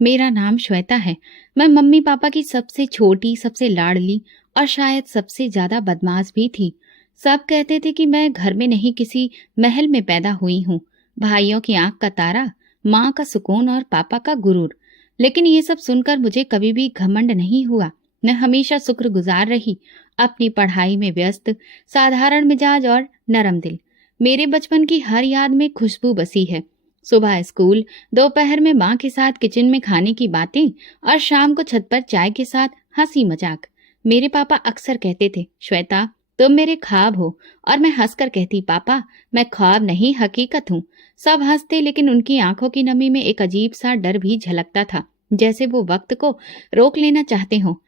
मेरा नाम श्वेता है। मैं मम्मी पापा की सबसे छोटी, सबसे लाडली और शायद सबसे ज्यादा बदमाश भी थी। सब कहते थे कि मैं घर में नहीं किसी महल में पैदा हुई हूँ। भाइयों की आंख का तारा, माँ का सुकून और पापा का गुरूर। लेकिन ये सब सुनकर मुझे कभी भी घमंड नहीं हुआ। मैं हमेशा शुक्रगुजार रही, अपनी पढ़ाई में व्यस्त, साधारण मिजाज और नरम दिल। मेरे बचपन की हर याद में खुशबू बसी है। सुबह स्कूल, दोपहर में माँ के साथ किचन में खाने की बातें और शाम को छत पर चाय के साथ हंसी मजाक। मेरे पापा अक्सर कहते थे, श्वेता तुम मेरे ख्वाब हो। और मैं हंसकर कहती, पापा मैं ख्वाब नहीं हकीकत हूँ। सब हंसते, लेकिन उनकी आंखों की नमी में एक अजीब सा डर भी झलकता था, जैसे वो वक्त को रोक लेना चाहते हो।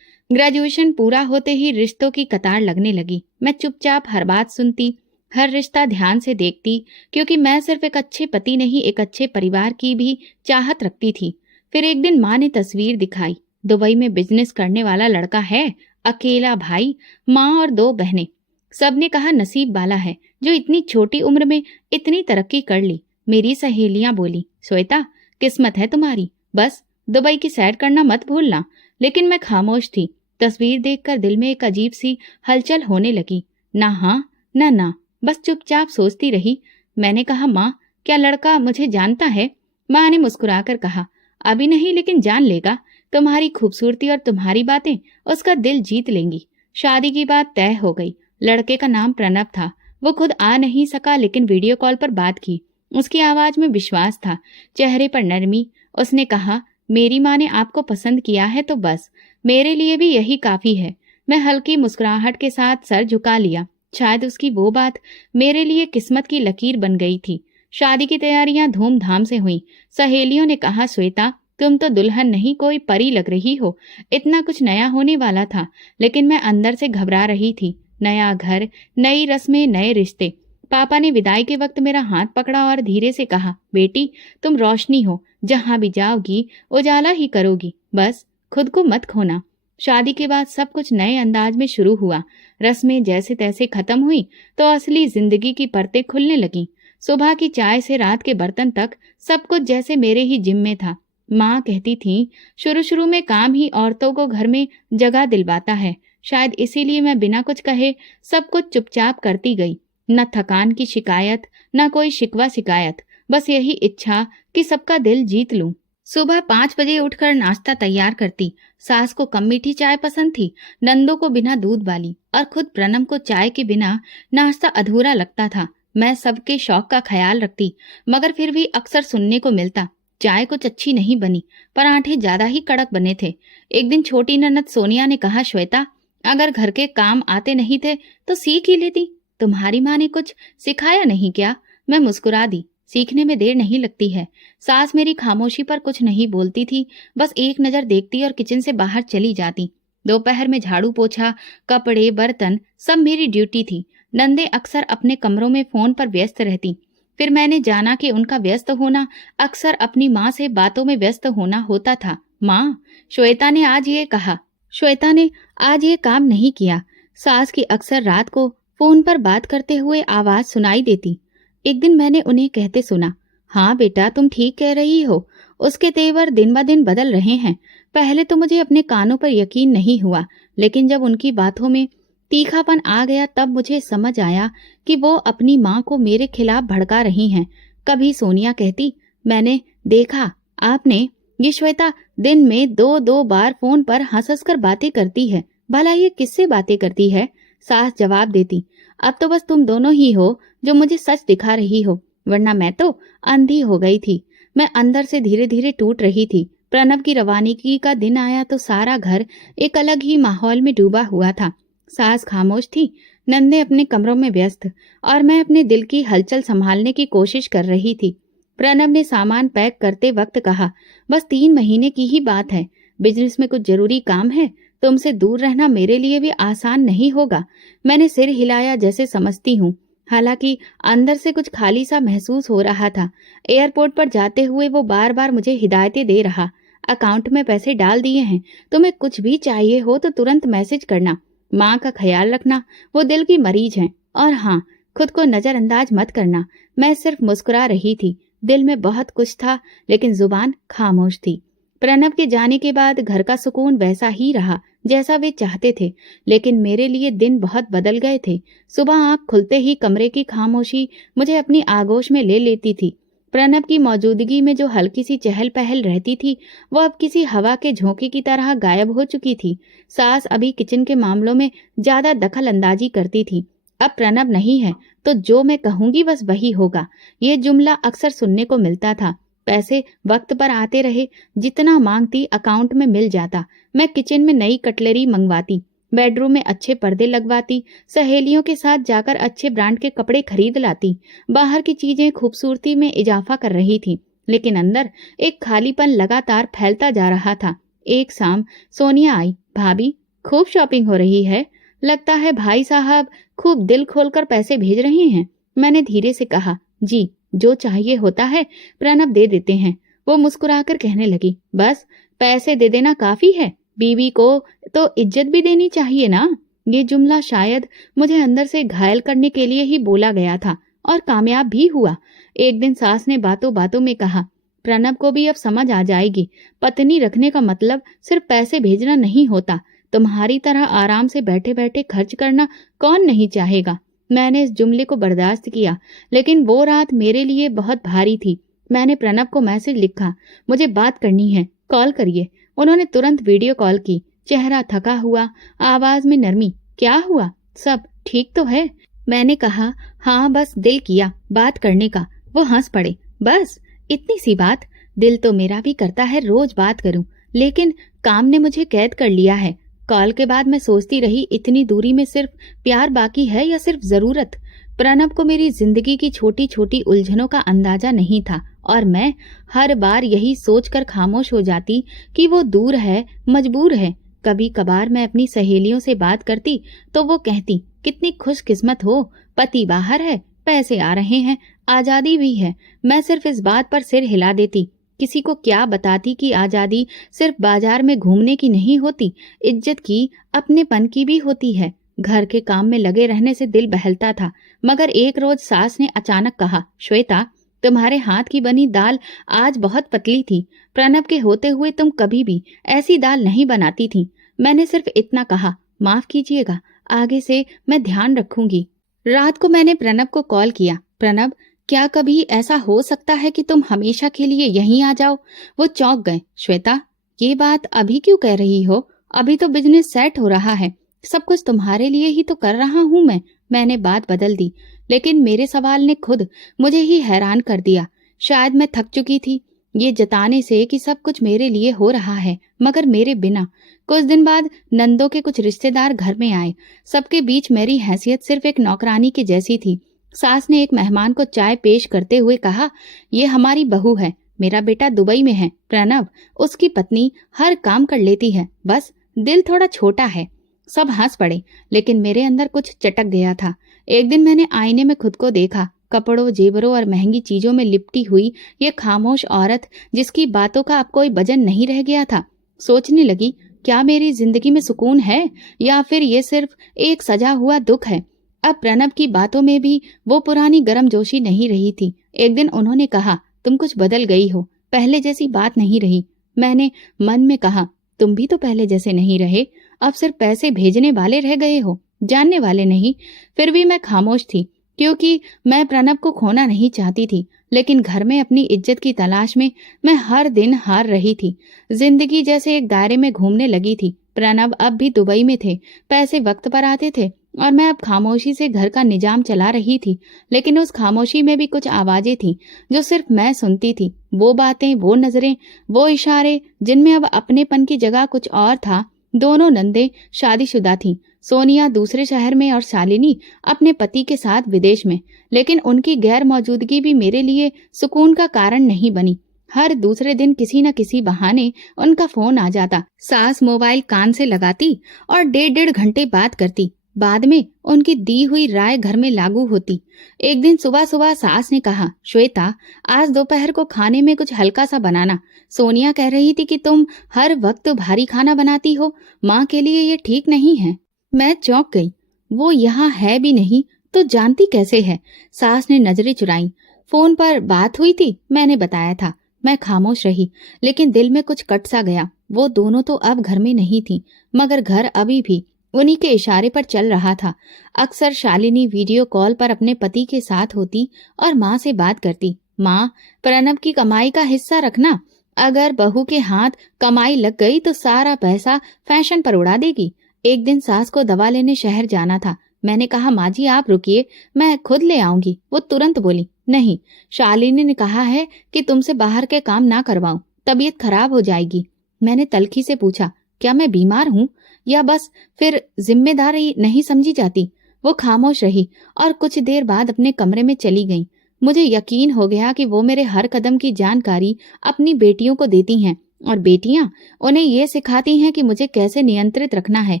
ग्रेजुएशन पूरा होते ही रिश्तों की कतार लगने लगी। मैं चुपचाप हर बात सुनती, हर रिश्ता ध्यान से देखती, क्योंकि मैं सिर्फ एक अच्छे पति नहीं, एक अच्छे परिवार की भी चाहत रखती थी। फिर एक दिन माँ ने तस्वीर दिखाई। दुबई में बिजनेस करने वाला लड़का है, अकेला भाई, माँ और 2 बहनें। सबने कहा नसीब वाला है जो इतनी छोटी उम्र में इतनी तरक्की कर ली। मेरी सहेलियां बोली, श्वेता किस्मत है तुम्हारी, बस दुबई की सैर करना मत भूलना। लेकिन मैं खामोश थी। तस्वीर देखकर दिल में एक अजीब सी हलचल होने लगी। ना हाँ ना ना, बस चुपचाप सोचती रही। मैंने कहा, माँ क्या लड़का मुझे जानता है? माँ ने मुस्कुराकर कहा, अभी नहीं लेकिन जान लेगा। तुम्हारी खूबसूरती और तुम्हारी बातें उसका दिल जीत लेंगी। शादी की बात तय हो गई। लड़के का नाम प्रणव था। वो खुद आ नहीं सका, लेकिन वीडियो कॉल पर बात की। उसकी आवाज में विश्वास था, चेहरे पर नरमी। उसने कहा, मेरी माँ ने आपको पसंद किया है तो बस मेरे लिए भी यही काफी है। मैं हल्की मुस्कुराहट के साथ सर झुका लिया। शायद उसकी वो बात मेरे लिए किस्मत की लकीर बन गई थी। शादी की तैयारियां धूमधाम से हुई। सहेलियों ने कहा, श्वेता तुम तो दुल्हन नहीं कोई परी लग रही हो। इतना कुछ नया होने वाला था, लेकिन मैं अंदर से घबरा रही थी। नया घर, नई रस्में, नए रिश्ते। पापा ने विदाई के वक्त मेरा हाथ पकड़ा और धीरे से कहा, बेटी तुम रोशनी हो, जहां भी जाओगी उजाला ही करोगी, बस खुद को मत खोना। शादी के बाद सब कुछ नए अंदाज में शुरू हुआ। रस्में जैसे तैसे खत्म हुई तो असली जिंदगी की परतें खुलने लगीं। सुबह की चाय से रात के बर्तन तक सब कुछ जैसे मेरे ही जिम्मे था। माँ कहती थी, शुरू शुरू में काम ही औरतों को घर में जगह दिलवाता है। शायद इसीलिए मैं बिना कुछ कहे सब कुछ चुपचाप करती गई। न थकान की शिकायत, न कोई शिकवा शिकायत, बस यही इच्छा कि सबका दिल जीत लूं। सुबह 5 बजे उठकर नाश्ता तैयार करती। सास को कम मीठी चाय पसंद थी, नंदों को बिना दूध वाली, और खुद प्रणम को चाय के बिना नाश्ता अधूरा लगता था। मैं सबके शौक का ख्याल रखती, मगर फिर भी अक्सर सुनने को मिलता, चाय कुछ अच्छी नहीं बनी, पराठे ज्यादा ही कड़क बने थे। एक दिन छोटी ननद सोनिया ने कहा, श्वेता अगर घर के काम आते नहीं थे तो सीख ही लेती। तुम्हारी माँ ने कुछ सिखाया नहीं क्या? मैं मुस्कुरा दी, सीखने में देर नहीं लगती है। सास मेरी खामोशी पर कुछ नहीं बोलती थी, बस एक नजर देखती और किचन से बाहर चली जाती। दोपहर में झाड़ू पोछा, कपड़े, बर्तन सब मेरी ड्यूटी थी। नंदे अक्सर अपने कमरों में फोन पर व्यस्त रहती। फिर मैंने जाना कि उनका व्यस्त होना अक्सर अपनी माँ से बातों में व्यस्त होना होता था। माँ, श्वेता ने आज ये कहा, श्वेता ने आज ये काम नहीं किया। सास की अक्सर रात को फोन पर बात करते हुए आवाज सुनाई देती। एक दिन मैंने उन्हें कहते सुना, हाँ बेटा तुम ठीक कह रही हो, उसके तेवर दिन ब दिन बदल रहे हैं। पहले तो मुझे अपने कानों पर यकीन नहीं हुआ, लेकिन जब उनकी बातों में तीखापन आ गया तब मुझे समझ आया कि वो अपनी माँ को मेरे खिलाफ भड़का रही हैं। कभी सोनिया कहती, मैंने देखा आपने, ये श्वेता दिन में 2-2 बार फोन पर हंस कर बातें करती है, भला ये किससे बातें करती है? सास जवाब देती, अब तो बस तुम दोनों ही हो जो मुझे सच दिखा रही हो, वरना मैं तो अंधी हो गई थी। मैं अंदर से धीरे धीरे टूट रही थी। प्रणव की रवानगी का दिन आया तो सारा घर एक अलग ही माहौल में डूबा हुआ था। सास खामोश थी, नंदे अपने कमरों में व्यस्त, और मैं अपने दिल की हलचल संभालने की कोशिश कर रही थी। प्रणव ने सामान पैक करते वक्त कहा, बस 3 महीने की ही बात है, बिजनेस में कुछ जरूरी काम है, तुमसे दूर रहना मेरे लिए भी आसान नहीं होगा। मैंने सिर हिलाया, जैसे समझती हूँ, हालांकि अंदर से कुछ खाली सा महसूस हो रहा था। एयरपोर्ट पर जाते हुए वो बार बार मुझे हिदायतें दे रहा, अकाउंट में पैसे डाल दिए हैं, तुम्हें कुछ भी चाहिए हो तो तुरंत मैसेज करना, माँ का ख्याल रखना, वो दिल की मरीज हैं, और हाँ, खुद को नजरअंदाज मत करना। मैं सिर्फ मुस्कुरा रही थी। दिल में बहुत कुछ था, लेकिन जुबान खामोश थी। प्रणव के जाने के बाद घर का सुकून वैसा ही रहा जैसा वे चाहते थे, लेकिन मेरे लिए दिन बहुत बदल गए थे। सुबह आंख खुलते ही कमरे की खामोशी मुझे अपनी आगोश में ले लेती थी। प्रणव की मौजूदगी में जो हल्की सी चहल पहल रहती थी, वो अब किसी हवा के झोंके की तरह गायब हो चुकी थी। सास अभी किचन के मामलों में ज्यादा दखल अंदाजी करती थी। अब प्रणव नहीं है तो जो मैं कहूंगी बस वही होगा, ये जुमला अक्सर सुनने को मिलता था। पैसे वक्त पर आते रहे, जितना मांगती अकाउंट में मिल जाता। मैं किचन में नई कटलरी मंगवाती, बेडरूम में अच्छे पर्दे लगवाती, सहेलियों के साथ जाकर अच्छे ब्रांड के कपड़े खरीद लाती। बाहर की चीजें खूबसूरती में इजाफा कर रही थी, लेकिन अंदर एक खालीपन लगातार फैलता जा रहा था। एक शाम सोनिया आई। भाभी, खूब शॉपिंग हो रही है, लगता है भाई साहब खूब दिल खोलकर पैसे भेज रहे हैं। मैंने धीरे से कहा, जी, जो चाहिए होता है प्रणव दे देते हैं। वो मुस्कुराकर कहने लगी, बस पैसे दे देना काफी है, बीवी को तो इज्जत भी देनी चाहिए ना। ये जुमला शायद मुझे अंदर से घायल करने के लिए ही बोला गया था, और कामयाब भी हुआ। एक दिन सास ने बातों बातों में कहा, प्रणव को भी अब समझ आ जाएगी, पत्नी रखने का मतलब सिर्फ पैसे भेजना नहीं होता। तुम्हारी तरह आराम से बैठे बैठे खर्च करना कौन नहीं चाहेगा। मैंने इस जुमले को बर्दाश्त किया, लेकिन वो रात मेरे लिए बहुत भारी थी। मैंने प्रणव को मैसेज लिखा, मुझे बात करनी है, कॉल करिए। उन्होंने तुरंत वीडियो कॉल की। चेहरा थका हुआ, आवाज में नरमी। क्या हुआ, सब ठीक तो है? मैंने कहा, हाँ, बस दिल किया बात करने का। वो हंस पड़े, बस इतनी सी बात? दिल तो मेरा भी करता है रोज बात करूं, लेकिन काम ने मुझे कैद कर लिया है। कॉल के बाद मैं सोचती रही, इतनी दूरी में सिर्फ प्यार बाकी है या सिर्फ जरूरत। प्रणव को मेरी जिंदगी की छोटी छोटी उलझनों का अंदाजा नहीं था, और मैं हर बार यही सोचकर खामोश हो जाती कि वो दूर है, मजबूर है। कभी कभार मैं अपनी सहेलियों से बात करती तो वो कहती, कितनी खुशकिस्मत हो, पति बाहर है, पैसे आ रहे हैं, आजादी भी है। मैं सिर्फ इस बात पर सिर हिला देती। किसी को क्या बताती कि आजादी सिर्फ बाजार में घूमने की नहीं होती, इज्जत की, अपनेपन की भी होती है। घर के काम में लगे रहने से दिल बहलता था, मगर एक रोज सास ने अचानक कहा, श्वेता, तुम्हारे हाथ की बनी दाल आज बहुत पतली थी। प्रणव के होते हुए तुम कभी भी ऐसी दाल नहीं बनाती थी। मैंने सिर्फ इतना कहा, माफ कीजिएगा, आगे से मैं ध्यान रखूंगी। रात को मैंने प्रणव को कॉल किया, प्रणव, क्या कभी ऐसा हो सकता है कि तुम हमेशा के लिए यहीं आ जाओ? वो चौंक गए। श्वेता, ये बात अभी क्यों कह रही हो? अभी तो बिजनेस सेट हो रहा है, सब कुछ तुम्हारे लिए ही तो कर रहा हूं मैं। मैंने बात बदल दी, लेकिन मेरे सवाल ने खुद मुझे ही हैरान कर दिया। शायद मैं थक चुकी थी ये जताने से कि सब कुछ मेरे लिए हो रहा है, मगर मेरे बिना। कुछ दिन बाद नंदों के कुछ रिश्तेदार घर में आए। सबके बीच मेरी हैसियत सिर्फ एक नौकरानी की जैसी थी। सास ने एक मेहमान को चाय पेश करते हुए कहा, ये हमारी बहू है, मेरा बेटा दुबई में है, प्रणव, उसकी पत्नी हर काम कर लेती है, बस दिल थोड़ा छोटा है। सब हंस पड़े, लेकिन मेरे अंदर कुछ चटक गया था। एक दिन मैंने आईने में खुद को देखा, कपड़ों, जेवरों और महंगी चीजों में लिपटी हुई ये खामोश औरत जिसकी बातों का अब कोई वजन नहीं रह गया था। सोचने लगी, क्या मेरी जिंदगी में सुकून है या फिर ये सिर्फ एक सजा हुआ दुख है? अब प्रणव की बातों में भी वो पुरानी गर्मजोशी नहीं रही थी। एक दिन उन्होंने कहा, तुम कुछ बदल गई हो, पहले जैसी बात नहीं रही। मैंने मन में कहा, तुम भी तो पहले जैसे नहीं रहे, अब सिर्फ पैसे भेजने वाले रह गए हो, जानने वाले नहीं। फिर भी मैं खामोश थी, क्योंकि मैं प्रणव को खोना नहीं चाहती थी, लेकिन घर में अपनी इज्जत की तलाश में मैं हर दिन हार रही थी। जिंदगी जैसे एक दायरे में घूमने लगी थी। प्रणव अब भी दुबई में थे, पैसे वक्त पर आते थे, और मैं अब खामोशी से घर का निजाम चला रही थी। लेकिन उस खामोशी में भी कुछ आवाजें थीं जो सिर्फ मैं सुनती थी। वो बातें, वो नजरें, वो इशारे जिनमें अब अपनेपन की जगह कुछ और था। दोनों नंदे शादीशुदा थीं, सोनिया दूसरे शहर में और शालिनी अपने पति के साथ विदेश में। लेकिन उनकी गैर मौजूदगी भी मेरे लिए सुकून का कारण नहीं बनी। हर दूसरे दिन किसी न किसी बहाने उनका फोन आ जाता। सास मोबाइल कान से लगाती और 1.5 घंटे बात करती। बाद में उनकी दी हुई राय घर में लागू होती। एक दिन सुबह सुबह सास ने कहा, श्वेता, आज दोपहर को खाने में कुछ हल्का सा बनाना। सोनिया कह रही थी कि तुम हर वक्त भारी खाना बनाती हो, माँ के लिए ये ठीक नहीं है। मैं चौंक गई। वो यहाँ है भी नहीं तो जानती कैसे है? सास ने नजरें चुराई। फोन पर बात हुई थी, मैंने बताया था। मैं खामोश रही, लेकिन दिल में कुछ कट सा गया। वो दोनों तो अब घर में नहीं थी, मगर घर अभी भी उन्हीं के इशारे पर चल रहा था। अक्सर शालिनी वीडियो कॉल पर अपने पति के साथ होती और माँ से बात करती। माँ, प्रणव की कमाई का हिस्सा रखना। अगर बहू के हाथ कमाई लग गई तो सारा पैसा फैशन पर उड़ा देगी। एक दिन सास को दवा लेने शहर जाना था। मैंने कहा, माँ जी आप रुकिए, मैं खुद ले आऊंगी। वो तुरंत बोली, नहीं, शालिनी ने कहा है कि तुमसे बाहर के काम ना करवाऊं, तबीयत खराब हो जाएगी। मैंने तल्खी से पूछा, क्या मैं बीमार हूँ या बस फिर जिम्मेदारी नहीं समझी जाती? वो खामोश रही और कुछ देर बाद अपने कमरे में चली गई। मुझे यकीन हो गया कि वो मेरे हर कदम की जानकारी अपनी बेटियों को देती हैं और बेटियां उन्हें ये सिखाती हैं कि मुझे कैसे नियंत्रित रखना है।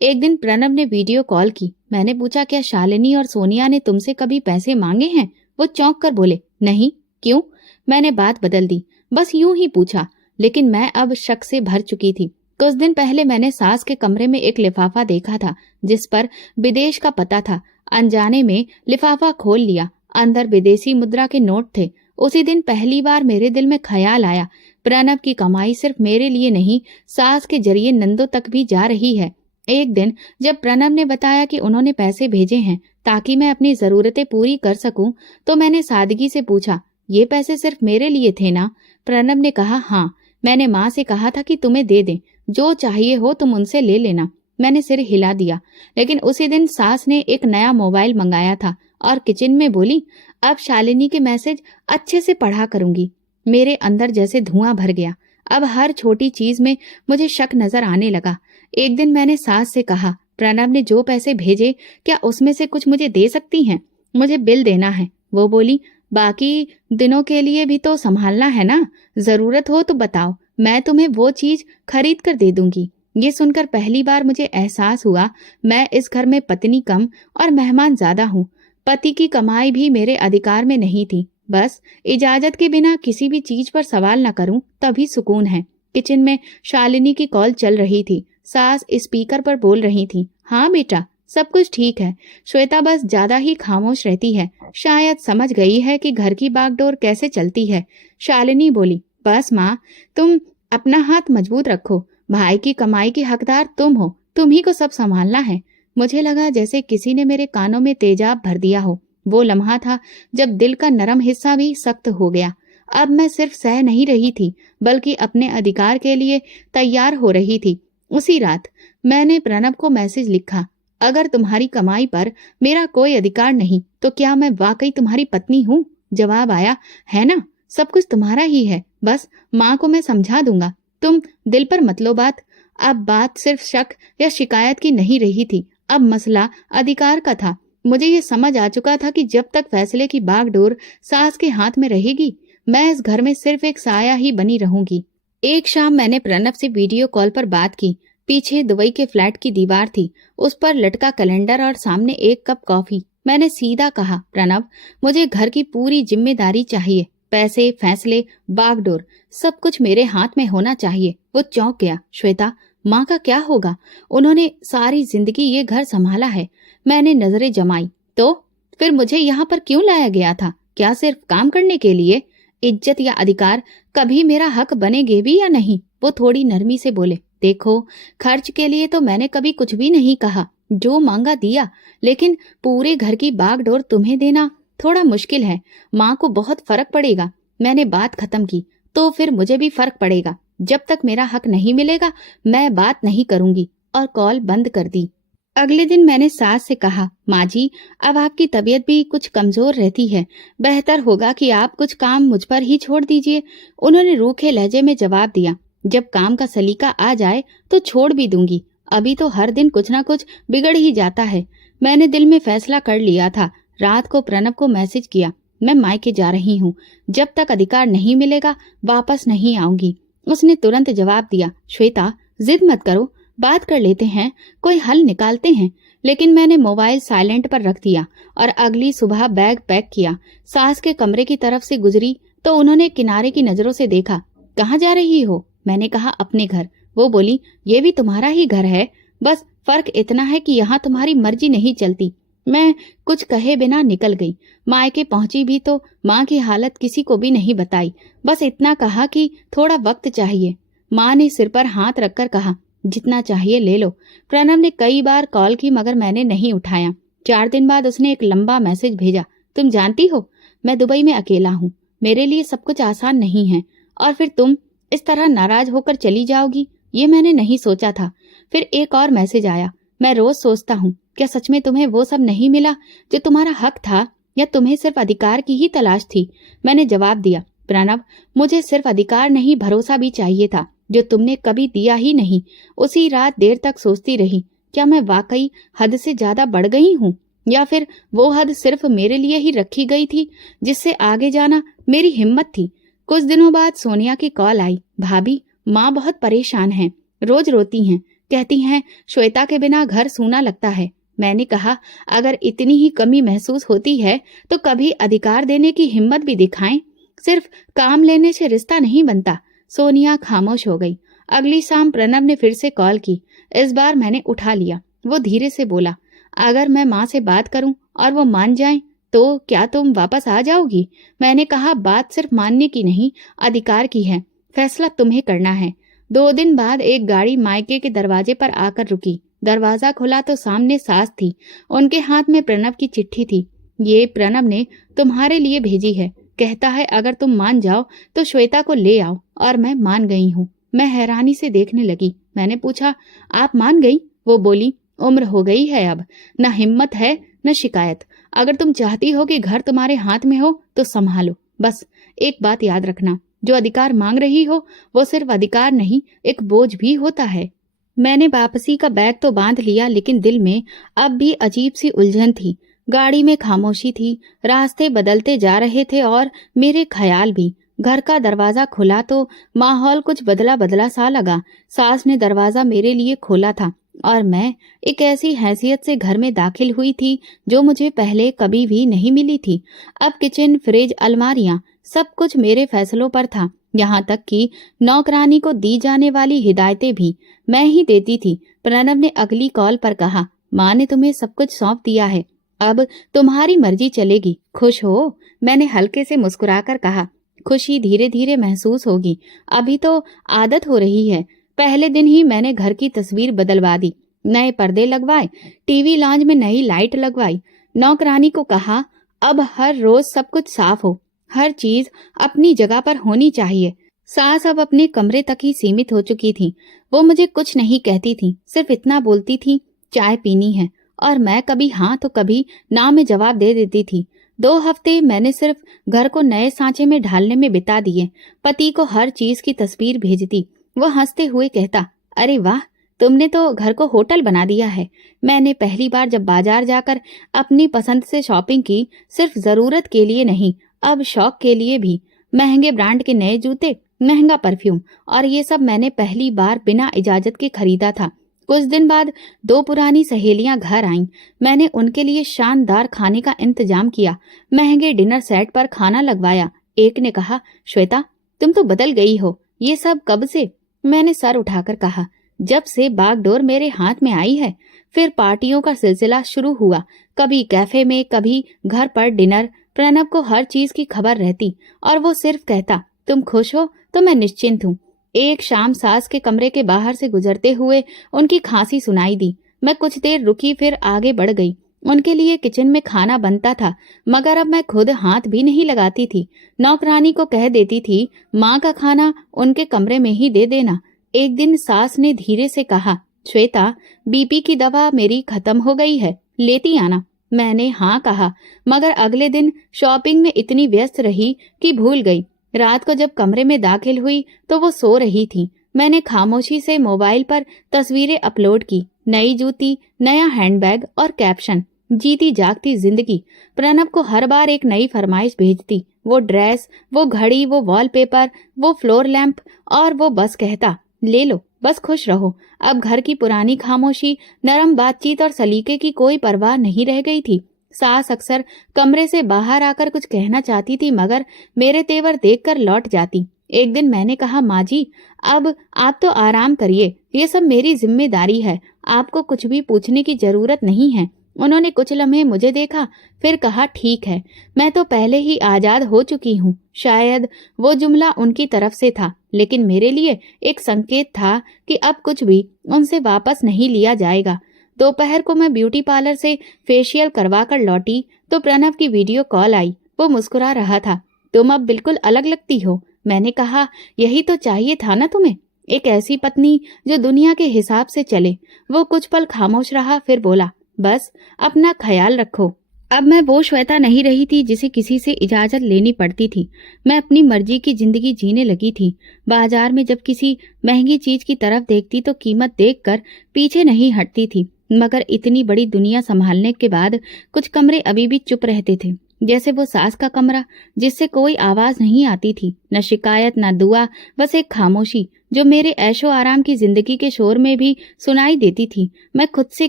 एक दिन प्रणव ने वीडियो कॉल की। मैंने पूछा, क्या शालिनी और सोनिया ने तुमसे कभी पैसे मांगे हैं? वो चौंक कर बोले, नहीं। क्यों? मैंने बात बदल दी, बस यूं ही पूछा। लेकिन मैं अब शक से भर चुकी थी। कुछ दिन पहले मैंने सास के कमरे में एक लिफाफा देखा था जिस पर विदेश का पता था। अनजाने में लिफाफा खोल लिया। अंदर विदेशी मुद्रा के नोट थे। उसी दिन पहली बार मेरे दिल में ख्याल आया, प्रणव की कमाई सिर्फ मेरे लिए नहीं, सास के जरिए नंदों तक भी जा रही है। एक दिन जब प्रणव ने बताया कि उन्होंने पैसे भेजे हैं ताकि मैं अपनी जरूरतें पूरी कर सकूं, तो मैंने सादगी से पूछा, ये पैसे सिर्फ मेरे लिए थे ना? प्रणव ने कहा, हाँ, मैंने माँ से कहा था कि तुम्हें दे दें, जो चाहिए हो तुम उनसे ले लेना। मैंने सिर हिला दिया। लेकिन उसी दिन सास ने एक नया मोबाइल मंगाया था और किचन में बोली, अब शालिनी के मैसेज अच्छे से पढ़ा करूंगी। मेरे अंदर जैसे धुआं भर गया। अब हर छोटी चीज में मुझे शक नजर आने लगा। एक दिन मैंने सास से कहा, प्रणव ने जो पैसे भेजे क्या उसमें से कुछ मुझे दे सकती हैं? मुझे बिल देना है। वो बोली, बाकी दिनों के लिए भी तो संभालना है ना, जरूरत हो तो बताओ, मैं तुम्हें वो चीज खरीद कर दे दूंगी। ये सुनकर पहली बार मुझे एहसास हुआ, मैं इस घर में पत्नी कम और मेहमान ज्यादा हूँ। पति की कमाई भी मेरे अधिकार में नहीं थी। बस इजाजत के बिना किसी भी चीज पर सवाल न करूं तभी सुकून है। किचन में शालिनी की कॉल चल रही थी। सास स्पीकर पर बोल रही थी, हाँ बेटा, सब कुछ ठीक है। श्वेता बस ज्यादा ही खामोश रहती है, शायद समझ गई है कि घर की बागडोर कैसे चलती है। शालिनी बोली, बस माँ, तुम अपना हाथ मजबूत रखो। भाई की कमाई की हकदार तुम हो, तुम ही को सब संभालना है। मुझे लगा जैसे किसी ने मेरे कानों में तेजाब भर दिया हो। वो लम्हा था जब दिल का नरम हिस्सा भी सख्त हो गया। अब मैं सिर्फ सह नहीं रही थी, बल्कि अपने अधिकार के लिए तैयार हो रही थी। उसी रात मैंने प्रणव को मैसेज लिखा, अगर तुम्हारी कमाई पर मेरा कोई अधिकार नहीं तो क्या मैं वाकई तुम्हारी पत्नी हूँ? जवाब आया, है ना, सब कुछ तुम्हारा ही है, बस माँ को मैं समझा दूंगा, तुम दिल पर मत लो बात। अब बात सिर्फ शक या शिकायत की नहीं रही थी, अब मसला अधिकार का था। मुझे ये समझ आ चुका था कि जब तक फैसले की बागडोर सास के हाथ में रहेगी, मैं इस घर में सिर्फ एक साया ही बनी रहूंगी। एक शाम मैंने प्रणव से वीडियो कॉल पर बात की। पीछे दुबई के फ्लैट की दीवार थी, उस पर लटका कैलेंडर और सामने एक कप कॉफी। मैंने सीधा कहा, प्रणव, मुझे घर की पूरी जिम्मेदारी चाहिए, पैसे, फैसले, बागडोर, सब कुछ मेरे हाथ में होना चाहिए। वो चौंक गया, श्वेता, माँ का क्या होगा? उन्होंने सारी जिंदगी ये घर संभाला है। मैंने नजरें जमाई, तो फिर मुझे यहाँ पर क्यों लाया गया था? क्या सिर्फ काम करने के लिए? इज्जत या अधिकार कभी मेरा हक बनेगे भी या नहीं? वो थोड़ी नरमी से बोले, देखो, खर्च के लिए तो मैंने कभी कुछ भी नहीं कहा, जो मांगा दिया, लेकिन पूरे घर की बागडोर तुम्हें देना थोड़ा मुश्किल है। माँ को बहुत फर्क पड़ेगा। मैंने बात खत्म की, तो फिर मुझे भी फर्क पड़ेगा। जब तक मेरा हक नहीं मिलेगा मैं बात नहीं करूंगी, और कॉल बंद कर दी। अगले दिन मैंने सास से कहा, माँ जी, अब आपकी तबीयत भी कुछ कमजोर रहती है, बेहतर होगा कि आप कुछ काम मुझ पर ही छोड़ दीजिए। उन्होंने रूखे लहजे में जवाब दिया, जब काम का सलीका आ जाए तो छोड़ भी दूंगी, अभी तो हर दिन कुछ ना कुछ बिगड़ ही जाता है। मैंने दिल में फैसला कर लिया था। रात को प्रणव को मैसेज किया, मैं मायके जा रही हूँ, जब तक अधिकार नहीं मिलेगा वापस नहीं आऊंगी। उसने तुरंत जवाब दिया, श्वेता, जिद मत करो, बात कर लेते हैं, कोई हल निकालते हैं। लेकिन मैंने मोबाइल साइलेंट पर रख दिया और अगली सुबह बैग पैक किया। सास के कमरे की तरफ से गुजरी तो उन्होंने किनारे की नजरों से देखा। कहाँ जा रही हो? मैंने कहा, अपने घर। वो बोली, ये भी तुम्हारा ही घर है, बस फर्क इतना है कि यहाँ तुम्हारी मर्जी नहीं चलती। मैं कुछ कहे बिना निकल गई। मायके पहुंची भी तो माँ की हालत किसी को भी नहीं बताई, बस इतना कहा कि थोड़ा वक्त चाहिए। माँ ने सिर पर हाथ रखकर कहा, जितना चाहिए ले लो। प्रणव ने कई बार कॉल की मगर मैंने नहीं उठाया। 4 दिन बाद उसने एक लंबा मैसेज भेजा, तुम जानती हो मैं दुबई में अकेला हूँ, मेरे लिए सब कुछ आसान नहीं है, और फिर तुम इस तरह नाराज होकर चली जाओगी, ये मैंने नहीं सोचा था। फिर एक और मैसेज आया, मैं रोज सोचता हूँ क्या सच में तुम्हें वो सब नहीं मिला जो तुम्हारा हक था, या तुम्हें सिर्फ अधिकार की ही तलाश थी। मैंने जवाब दिया, प्रणव मुझे सिर्फ अधिकार नहीं भरोसा भी चाहिए था, जो तुमने कभी दिया ही नहीं। उसी रात देर तक सोचती रही, क्या मैं वाकई हद से ज्यादा बढ़ गई हूँ, या फिर वो हद सिर्फ मेरे लिए ही रखी गई थी जिससे आगे जाना मेरी हिम्मत थी। कुछ दिनों बाद सोनिया की कॉल आई, भाभी माँ बहुत परेशान है, रोज रोती हैं, कहती हैं श्वेता के बिना घर सूना लगता है। मैंने कहा, अगर इतनी ही कमी महसूस होती है तो कभी अधिकार देने की हिम्मत भी दिखाएं, सिर्फ काम लेने से रिश्ता नहीं बनता। सोनिया खामोश हो गई। अगली शाम प्रणव ने फिर से कॉल की। इस बार मैंने उठा लिया। वो धीरे से बोला, अगर मैं माँ से बात करूं और वो मान जाएं तो क्या तुम वापस आ जाओगी? मैंने कहा, बात सिर्फ मानने की नहीं, अधिकार की है, फैसला तुम्हें करना है। 2 दिन बाद एक गाड़ी मायके के दरवाजे पर आकर रुकी। दरवाजा खुला तो सामने सास थी, उनके हाथ में प्रणव की चिट्ठी थी। ये प्रणव ने तुम्हारे लिए भेजी है, कहता है अगर तुम मान जाओ तो श्वेता को ले आओ। और मैं मान गई हूँ। मैं हैरानी से देखने लगी। मैंने पूछा, आप मान गई? वो बोली, उम्र हो गई है अब, न हिम्मत है न शिकायत। अगर तुम चाहती हो कि घर तुम्हारे हाथ में हो तो संभालो। बस एक बात याद रखना, जो अधिकार मांग रही हो वो सिर्फ अधिकार नहीं, एक बोझ भी होता है। मैंने वापसी का बैग तो बांध लिया, लेकिन दिल में अब भी अजीब सी उलझन थी। गाड़ी में खामोशी थी, रास्ते बदलते जा रहे थे और मेरे ख्याल भी। घर का दरवाजा खुला तो माहौल कुछ बदला बदला सा लगा। सास ने दरवाजा मेरे लिए खोला था और मैं एक ऐसी हैसियत से घर में दाखिल हुई थी जो मुझे पहले कभी भी नहीं मिली थी। अब किचन, फ्रिज, अलमारियां, सब कुछ मेरे फैसलों पर था। यहाँ तक कि नौकरानी को दी जाने वाली हिदायतें भी मैं ही देती थी। प्रणव ने अगली कॉल पर कहा, माँ ने तुम्हें सब कुछ सौंप दिया है, अब तुम्हारी मर्जी चलेगी, खुश हो? मैंने हल्के से मुस्कुराकर कहा, खुशी धीरे धीरे महसूस होगी, अभी तो आदत हो रही है। पहले दिन ही मैंने घर की तस्वीर बदलवा दी, नए पर्दे लगवाए, टीवी लॉन्ज में नई लाइट लगवाई। नौकरानी को कहा, अब हर रोज सब कुछ साफ हो, हर चीज अपनी जगह पर होनी चाहिए। सास अब अपने कमरे तक ही सीमित हो चुकी थी। वो मुझे कुछ नहीं कहती थी, सिर्फ इतना बोलती थी, चाय पीनी है, और मैं कभी हाँ तो कभी ना में जवाब दे देती थी। 2 हफ्ते मैंने सिर्फ घर को नए सांचे में ढालने में बिता दिए। पति को हर चीज की तस्वीर भेजती। वो हंसते हुए कहता, अरे वाह, तुमने तो घर को होटल बना दिया है। मैंने पहली बार जब बाजार जाकर अपनी पसंद से शॉपिंग की, सिर्फ जरूरत के लिए नहीं, अब शौक के लिए भी। महंगे ब्रांड के नए जूते, महंगा परफ्यूम, और ये सब मैंने पहली बार बिना इजाजत के खरीदा था। कुछ दिन बाद 2 पुरानी सहेलियां घर आईं। मैंने उनके लिए शानदार खाने का इंतजाम किया, महंगे डिनर सेट पर खाना लगवाया। एक ने कहा, श्वेता तुम तो बदल गई हो, ये सब कब से? मैंने सर उठाकर कहा, जब से बागडोर मेरे हाथ में आई है। फिर पार्टियों का सिलसिला शुरू हुआ, कभी कैफे में, कभी घर पर डिनर। प्रणव को हर चीज की खबर रहती और वो सिर्फ कहता, तुम खुश हो तो मैं निश्चिंत हूँ। एक शाम सास के कमरे के बाहर से गुजरते हुए उनकी खांसी सुनाई दी। मैं कुछ देर रुकी, फिर आगे बढ़ गई। उनके लिए किचन में खाना बनता था, मगर अब मैं खुद हाथ भी नहीं लगाती थी। नौकरानी को कह देती थी, माँ का खाना उनके कमरे में ही दे देना। एक दिन सास ने धीरे से कहा, श्वेता बीपी की दवा मेरी खत्म हो गई है, लेती आना। मैंने हाँ कहा, मगर अगले दिन शॉपिंग में इतनी व्यस्त रही कि भूल गई। रात को जब कमरे में दाखिल हुई तो वो सो रही थी। मैंने खामोशी से मोबाइल पर तस्वीरें अपलोड की, नई जूती, नया हैंडबैग और कैप्शन, जीती जागती जिंदगी। प्रणव को हर बार एक नई फरमाइश भेजती, वो ड्रेस, वो घड़ी, वो वॉलपेपर, वो फ्लोर लैंप, और वो बस कहता, ले लो, बस खुश रहो। अब घर की पुरानी खामोशी, नरम बातचीत और सलीके की कोई परवाह नहीं रह गई थी। सास अक्सर कमरे से बाहर आकर कुछ कहना चाहती थी, मगर मेरे तेवर देखकर लौट जाती। एक दिन मैंने कहा, माँ जी अब आप तो आराम करिए, ये सब मेरी जिम्मेदारी है, आपको कुछ भी पूछने की जरूरत नहीं है। उन्होंने कुछ लम्हे मुझे देखा, फिर कहा, ठीक है, मैं तो पहले ही आजाद हो चुकी हूँ। शायद वो जुमला उनकी तरफ से था, लेकिन मेरे लिए एक संकेत था कि अब कुछ भी उनसे वापस नहीं लिया जाएगा। दोपहर को मैं ब्यूटी पार्लर से फेशियल करवा कर लौटी तो प्रणव की वीडियो कॉल आई। वो मुस्कुरा रहा था। तुम अब बिल्कुल अलग लगती हो। मैंने कहा, यही तो चाहिए था ना तुम्हें, एक ऐसी पत्नी जो दुनिया के हिसाब से चले। वो कुछ पल खामोश रहा, फिर बोला, बस अपना ख्याल रखो। अब मैं वो श्वेता नहीं रही थी जिसे किसी से इजाजत लेनी पड़ती थी। मैं अपनी मर्जी की जिंदगी जीने लगी थी। बाजार में जब किसी महंगी चीज की तरफ देखती तो कीमत देखकर पीछे नहीं हटती थी, मगर इतनी बड़ी दुनिया संभालने के बाद कुछ कमरे अभी भी चुप रहते थे, जैसे वो सास का कमरा जिससे कोई आवाज नहीं आती थी, न शिकायत न दुआ, बस एक खामोशी जो मेरे ऐशो आराम की जिंदगी के शोर में भी सुनाई देती थी। मैं खुद से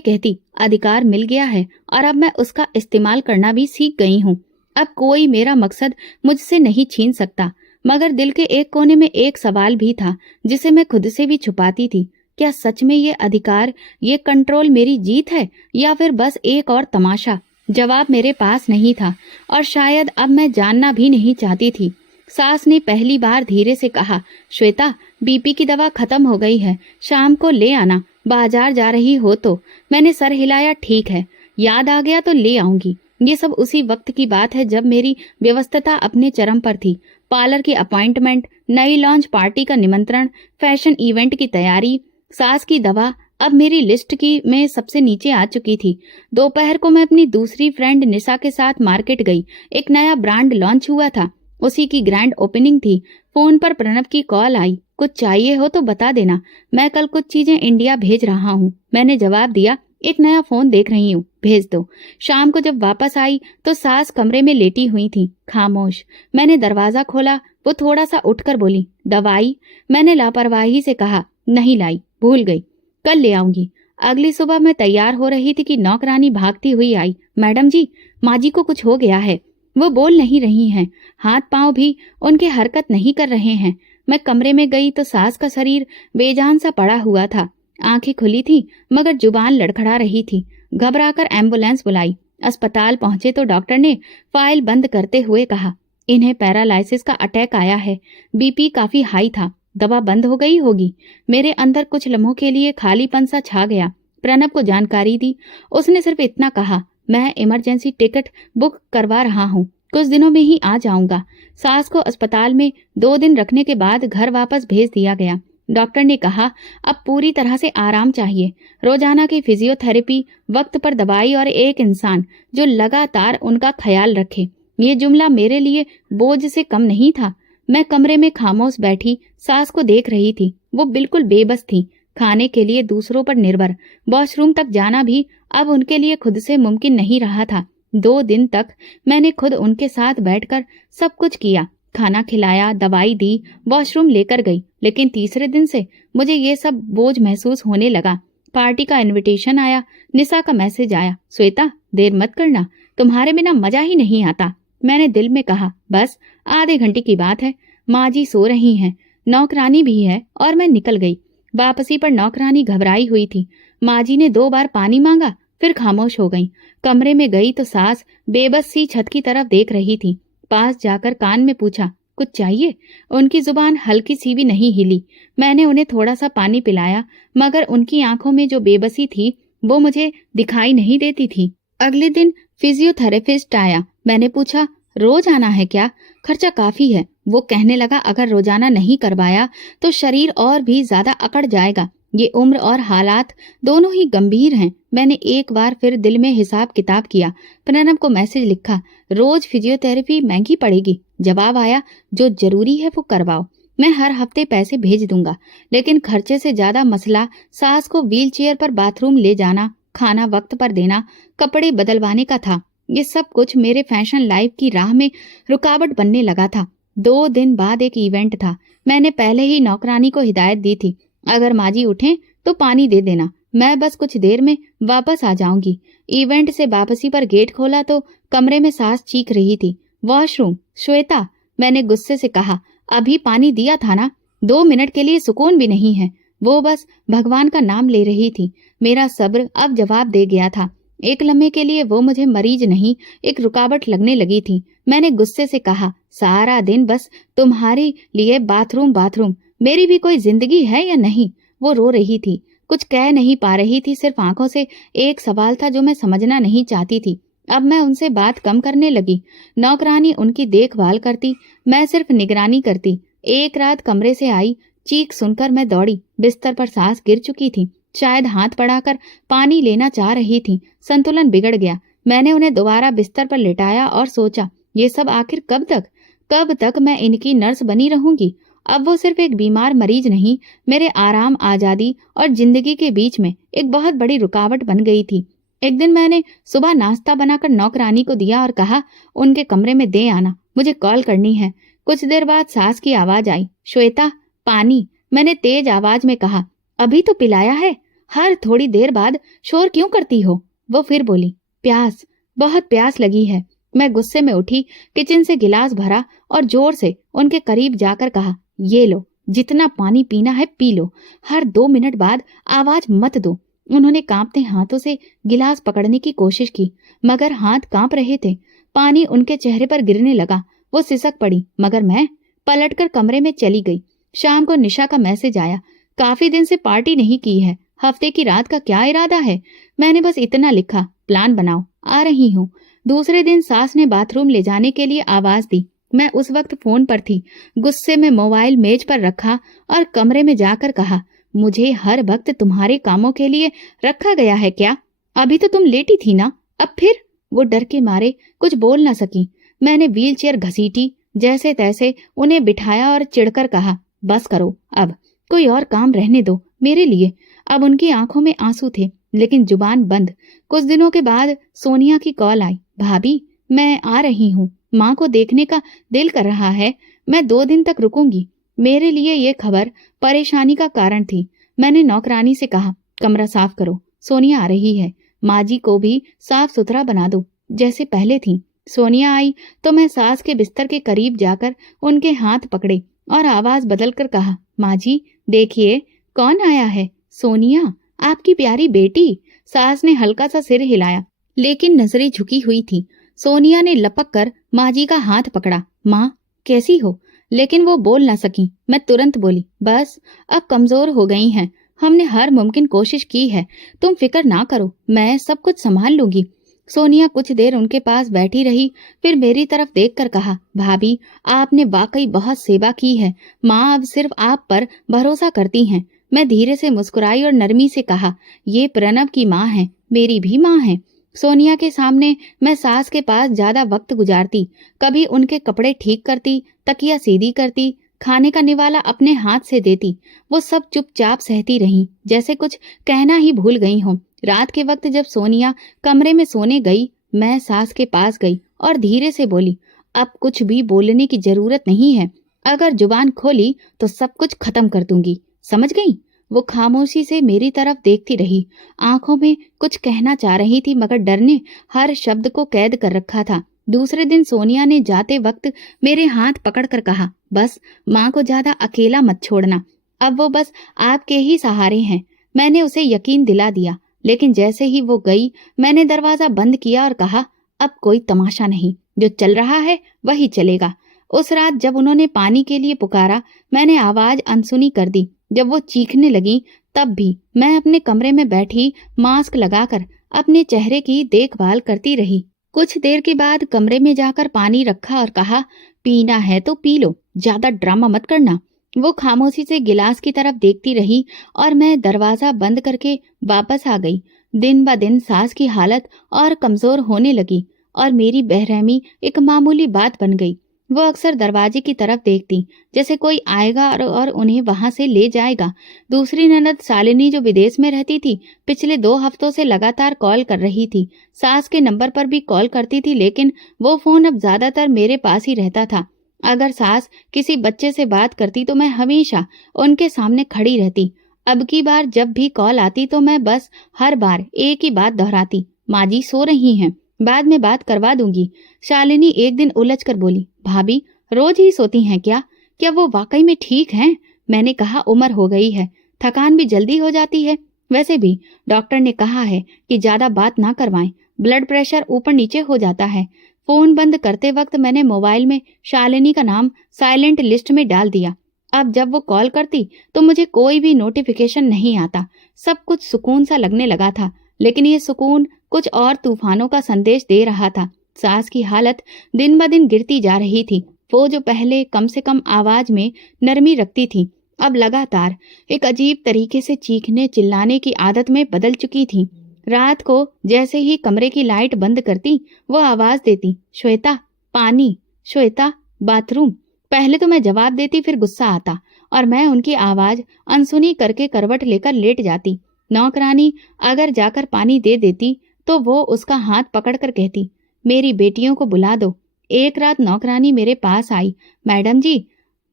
कहती, अधिकार मिल गया है और अब मैं उसका इस्तेमाल करना भी सीख गई हूँ। अब कोई मेरा मकसद मुझसे नहीं छीन सकता। मगर दिल के एक कोने में एक सवाल भी था जिसे मैं खुद से भी छुपाती थी। क्या सच में ये अधिकार, ये कंट्रोल मेरी जीत है या फिर बस एक और तमाशा? जवाब मेरे पास नहीं था और शायद अब मैं जानना भी नहीं चाहती थी। सास ने पहली बार धीरे से कहा, श्वेता, बीपी की दवा खत्म हो गई है, शाम को ले आना। बाजार जा रही हो तो? मैंने सर हिलाया, ठीक है, याद आ गया तो ले आऊंगी। ये सब उसी वक्त की बात है जब मेरी व्यस्तता अपने चरम पर थी। पार्लर की अपॉइंटमेंट, नई लॉन्च पार्टी का निमंत्रण, फैशन इवेंट की तैयारी, सास की दवा अब मेरी लिस्ट की में सबसे नीचे आ चुकी थी। दोपहर को मैं अपनी दूसरी फ्रेंड निशा के साथ मार्केट गई। एक नया ब्रांड लॉन्च हुआ था, उसी की ग्रैंड ओपनिंग थी। फोन पर प्रणव की कॉल आई, कुछ चाहिए हो तो बता देना, मैं कल कुछ चीजें इंडिया भेज रहा हूँ। मैंने जवाब दिया, एक नया फोन देख रही हूँ, भेज दो। शाम को जब वापस आई तो सास कमरे में लेटी हुई थी, खामोश। मैंने दरवाजा खोला, वो थोड़ा सा उठकर बोली, दवाई? मैंने लापरवाही से कहा, नहीं लाई, भूल गई, कल ले आऊंगी। अगली सुबह मैं तैयार हो रही थी कि नौकरानी भागती हुई आई, मैडम जी, माँ जी को कुछ हो गया है। वो बोल नहीं रही हैं, हाथ पांव भी उनके हरकत नहीं कर रहे हैं। मैं कमरे में गई तो सास का शरीर बेजान सा पड़ा हुआ था। आंखें खुली थी मगर जुबान लड़खड़ा रही थी। घबराकर एम्बुलेंस बुलाई। अस्पताल पहुंचे तो डॉक्टर ने फाइल बंद करते हुए कहा, इन्हें पैरालाइसिस का अटैक आया है, बीपी काफी हाई था, दवा बंद हो गई होगी। मेरे अंदर कुछ लम्हों के लिए खालीपन सा छा गया। प्रणव को जानकारी दी। उसने सिर्फ इतना कहा, मैं इमरजेंसी टिकट बुक करवा रहा हूँ, कुछ दिनों में ही आ जाऊंगा। सास को अस्पताल में 2 दिन रखने के बाद घर वापस भेज दिया गया। डॉक्टर ने कहा, अब पूरी तरह से आराम चाहिए, रोजाना की फिजियोथेरेपी, वक्त पर दवाई और एक इंसान जो लगातार उनका ख्याल रखे। ये जुमला मेरे लिए बोझ से कम नहीं था। मैं कमरे में खामोश बैठी सास को देख रही थी। वो बिल्कुल बेबस थी, खाने के लिए दूसरों पर निर्भर। वॉशरूम तक जाना भी अब उनके लिए खुद से मुमकिन नहीं रहा था। 2 दिन तक मैंने खुद उनके साथ बैठकर सब कुछ किया, खाना खिलाया, दवाई दी, वॉशरूम लेकर गई। लेकिन तीसरे दिन से मुझे ये सब बोझ महसूस होने लगा। पार्टी का इनविटेशन आया, निशा का मैसेज आया, श्वेता, देर मत करना, तुम्हारे बिना मजा ही नहीं आता। मैंने दिल में कहा, बस आधे घंटे की बात है, माँ जी सो रही हैं, नौकरानी भी है, और मैं निकल गई। वापसी पर नौकरानी घबराई हुई थी। माँ जी ने 2 बार पानी मांगा, फिर खामोश हो गई। कमरे में गई तो सास बेबस सी छत की तरफ देख रही थी। पास जाकर कान में पूछा, कुछ चाहिए? उनकी जुबान हल्की सी भी नहीं हिली। मैंने उन्हें थोड़ा सा पानी पिलाया, मगर उनकी आंखों में जो बेबसी थी वो मुझे दिखाई नहीं देती थी। अगले दिन फिजियोथेरेपिस्ट आया। मैंने पूछा, रोज आना है क्या? खर्चा काफी है। वो कहने लगा, अगर रोजाना नहीं करवाया तो शरीर और भी ज्यादा अकड़ जाएगा। ये उम्र और हालात दोनों ही गंभीर हैं। मैंने एक बार फिर दिल में हिसाब किताब किया। प्रणव को मैसेज लिखा, रोज फिजियोथेरेपी महंगी पड़ेगी। जवाब आया, जो जरूरी है वो करवाओ, मैं हर हफ्ते पैसे भेज दूंगा। लेकिन खर्चे से ज्यादा मसला सास को व्हील चेयर पर बाथरूम ले जाना, खाना वक्त पर देना, कपड़े बदलवाने का था। ये सब कुछ मेरे फैशन लाइफ की राह में रुकावट बनने लगा था। 2 दिन बाद एक इवेंट था। मैंने पहले ही नौकरानी को हिदायत दी थी, अगर माजी उठें तो पानी दे देना, मैं बस कुछ देर में वापस आ जाऊंगी। इवेंट से वापसी पर गेट खोला तो कमरे में सास चीख रही थी, वॉशरूम, श्वेता। मैंने गुस्से से कहा, अभी पानी दिया था ना, 2 मिनट के लिए सुकून भी नहीं है। वो बस भगवान का नाम ले रही थी। मेरा सब्र अब जवाब दे गया था। एक लम्हे के लिए वो मुझे मरीज नहीं, एक रुकावट लगने लगी थी। मैंने गुस्से से कहा, सारा दिन बस तुम्हारे लिए बाथरूम बाथरूम, मेरी भी कोई जिंदगी है या नहीं? वो रो रही थी, कुछ कह नहीं पा रही थी, सिर्फ आंखों से एक सवाल था जो मैं समझना नहीं चाहती थी। अब मैं उनसे बात कम करने लगी। नौकरानी उनकी देखभाल करती, मैं सिर्फ निगरानी करती। एक रात कमरे से आई चीख सुनकर मैं दौड़ी। बिस्तर पर सांस गिर चुकी थी, शायद हाथ बढ़ाकर पानी लेना चाह रही थी। संतुलन बिगड़ गया। मैंने उन्हें दोबारा बिस्तर पर लिटाया और सोचा, ये सब आखिर कब तक? कब तक मैं इनकी नर्स बनी रहूंगी? अब वो सिर्फ एक बीमार मरीज नहीं, मेरे आराम, आजादी और जिंदगी के बीच में एक बहुत बड़ी रुकावट बन गई थी। एक दिन मैंने सुबह नाश्ता बनाकर नौकरानी को दिया और कहा, उनके कमरे में दे आना, मुझे कॉल करनी है। कुछ देर बाद सास की आवाज आई, श्वेता पानी। मैंने तेज आवाज में कहा, अभी तो पिलाया है, हर थोड़ी देर बाद शोर क्यों करती हो? वो फिर बोली, प्यास, बहुत प्यास लगी है। मैं गुस्से में उठी, किचन से गिलास भरा और जोर से उनके करीब जाकर कहा, ये लो, जितना पानी पीना है पी लो, हर 2 मिनट बाद आवाज मत दो। उन्होंने कांपते हाथों से गिलास पकड़ने की कोशिश की, मगर हाथ कांप रहे थे। पानी उनके चेहरे पर गिरने लगा। वो सिसक पड़ी, मगर मैं पलटकर कमरे में चली गई। शाम को निशा का मैसेज आया, काफी दिन से पार्टी नहीं की है, हफ्ते की रात का क्या इरादा है? मैंने बस इतना लिखा, प्लान बनाओ, आ रही हूँ। दूसरे दिन सास ने बाथरूम ले जाने के लिए आवाज दी। मैं उस वक्त फोन पर थी। गुस्से में मोबाइल मेज पर रखा और कमरे में जाकर कहा, मुझे हर वक्त तुम्हारे कामों के लिए रखा गया है क्या? अभी तो तुम लेटी थी ना, अब फिर? वो डर के मारे कुछ बोल न सकी। मैंने व्हीलचेयर घसीटी, जैसे तैसे उन्हें बिठाया और चिढ़कर कहा, बस करो, अब कोई और काम रहने दो मेरे लिए। अब उनकी आंखों में आंसू थे, लेकिन जुबान बंद। कुछ दिनों के बाद सोनिया की कॉल आई, भाभी मैं आ रही हूँ, माँ को देखने का दिल कर रहा है, मैं 2 दिन तक रुकूंगी। मेरे लिए ये खबर परेशानी का कारण थी। मैंने नौकरानी से कहा, कमरा साफ करो, सोनिया आ रही है, माँ जी को भी साफ सुथरा बना दो जैसे पहले थी। सोनिया आई तो मैं सास के बिस्तर के करीब जाकर उनके हाथ पकड़े और आवाज बदलकर कहा, माँ जी देखिए कौन आया है। सोनिया, आपकी प्यारी बेटी। सास ने हल्का सा सिर हिलाया, लेकिन नजरें झुकी हुई थी। सोनिया ने लपक कर माँ जी का हाथ पकड़ा, माँ कैसी हो? लेकिन वो बोल न सकी। मैं तुरंत बोली, बस अब कमजोर हो गई हैं, हमने हर मुमकिन कोशिश की है, तुम फिक्र ना करो, मैं सब कुछ संभाल लूंगी। सोनिया कुछ देर उनके पास बैठी रही, फिर मेरी तरफ देखकर कहा, भाभी आपने वाकई बहुत सेवा की है, माँ अब सिर्फ आप पर भरोसा करती हैं। मैं धीरे से मुस्कुराई और नरमी से कहा, ये प्रणव की माँ है, मेरी भी माँ है। सोनिया के सामने मैं सास के पास ज्यादा वक्त गुजारती, कभी उनके कपड़े ठीक करती, तकिया सीधी करती, खाने का निवाला अपने हाथ से देती। वो सब चुपचाप सहती रही, जैसे कुछ कहना ही भूल गई हों। रात के वक्त जब सोनिया कमरे में सोने गई, मैं सास के पास गई और धीरे से बोली, अब कुछ भी बोलने की जरूरत नहीं है, अगर जुबान खोली तो सब कुछ खत्म कर दूंगी, समझ गई? वो खामोशी से मेरी तरफ देखती रही, आंखों में कुछ कहना चाह रही थी, मगर डर ने हर शब्द को कैद कर रखा था। दूसरे दिन सोनिया ने जाते वक्त मेरे हाथ पकड़कर कहा, बस माँ को ज्यादा अकेला मत छोड़ना, अब वो बस आपके ही सहारे हैं। मैंने उसे यकीन दिला दिया, लेकिन जैसे ही वो गई, मैंने दरवाजा बंद किया और कहा, अब कोई तमाशा नहीं, जो चल रहा है वही चलेगा। उस रात जब उन्होंने पानी के लिए पुकारा, मैंने आवाज अनसुनी कर दी। जब वो चीखने लगी, तब भी मैं अपने कमरे में बैठी मास्क लगाकर अपने चेहरे की देखभाल करती रही। कुछ देर के बाद कमरे में जाकर पानी रखा और कहा, पीना है तो पी लो, ज्यादा ड्रामा मत करना। वो खामोशी से गिलास की तरफ देखती रही और मैं दरवाजा बंद करके वापस आ गई। दिन ब दिन सास की हालत और कमजोर होने लगी और मेरी बेरहमी एक मामूली बात बन गई। वो अक्सर दरवाजे की तरफ देखती, जैसे कोई आएगा और उन्हें वहां से ले जाएगा। दूसरी ननद शालिनी जो विदेश में रहती थी, पिछले 2 हफ्तों से लगातार कॉल कर रही थी। सास के नंबर पर भी कॉल करती थी, लेकिन वो फोन अब ज्यादातर मेरे पास ही रहता था। अगर सास किसी बच्चे से बात करती तो मैं हमेशा उनके सामने खड़ी रहती। अब की बार जब भी कॉल आती तो मैं बस हर बार एक ही बात दोहराती, माँ जी सो रही हैं, बाद में बात करवा दूंगी। शालिनी एक दिन उलझ कर बोली, भाभी रोज ही सोती हैं क्या? क्या वो वाकई में ठीक हैं? मैंने कहा, उम्र हो गई है, थकान भी जल्दी हो जाती है, वैसे भी डॉक्टर ने कहा है कि ज्यादा बात ना करवाएं, ब्लड प्रेशर ऊपर नीचे हो जाता है। फोन बंद करते वक्त मैंने मोबाइल में शालिनी का नाम साइलेंट लिस्ट में डाल दिया। अब जब वो कॉल करती तो मुझे कोई भी नोटिफिकेशन नहीं आता। सब कुछ सुकून सा लगने लगा था, लेकिन ये सुकून कुछ और तूफानों का संदेश दे रहा था। सास की हालत दिन ब दिन गिरती जा रही थी। वो जो पहले कम से कम आवाज में नरमी रखती थी, अब लगातार एक अजीब तरीके से चीखने चिल्लाने की आदत में बदल चुकी थी। रात को जैसे ही कमरे की लाइट बंद करती, वो आवाज देती, श्वेता पानी, श्वेता बाथरूम। पहले तो मैं जवाब देती, फिर गुस्सा आता और मैं उनकी आवाज अनसुनी करके करवट लेकर लेट जाती। नौकरानी अगर जाकर पानी दे देती तो वो उसका हाथ पकड़कर कहती, मेरी बेटियों को बुला दो। एक रात नौकरानी मेरे पास आई, मैडम जी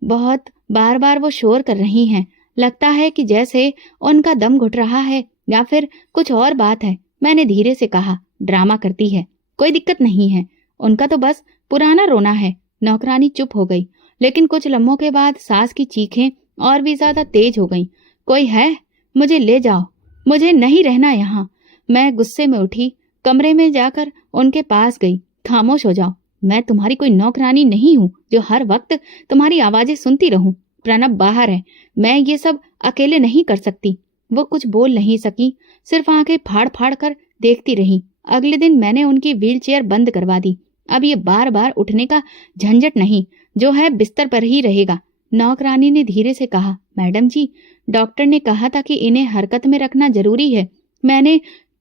बहुत बार बार वो शोर कर रही हैं, लगता है कि जैसे उनका दम घुट रहा है या फिर कुछ और बात है। मैंने धीरे से कहा, ड्रामा करती है, कोई दिक्कत नहीं है, उनका तो बस पुराना रोना है। नौकरानी चुप हो गई, लेकिन कुछ लम्हों के बाद सास की चीखें और भी ज्यादा तेज हो गईं। कोई है? मुझे ले जाओ, मुझे नहीं रहना यहाँ। मैं गुस्से में उठी, कमरे में जाकर उनके पास गई। खामोश हो जाओ, मैं तुम्हारी कोई नौकरानी नहीं हूँ जो हर वक्त तुम्हारी आवाजें सुनती रहूं। प्रणब बाहर है, मैं ये सब अकेले नहीं कर सकती। वो कुछ बोल नहीं सकी, सिर्फ आंखें फाड़ फाड़ कर देखती रही। अगले दिन मैंने उनकी व्हीलचेयर बंद करवा दी। अब ये बार बार उठने का झंझट नहीं, जो है बिस्तर पर ही रहेगा। नौकरानी ने धीरे से कहा, मैडम जी डॉक्टर ने कहा था कि इन्हें हरकत में रखना जरूरी है। मैंने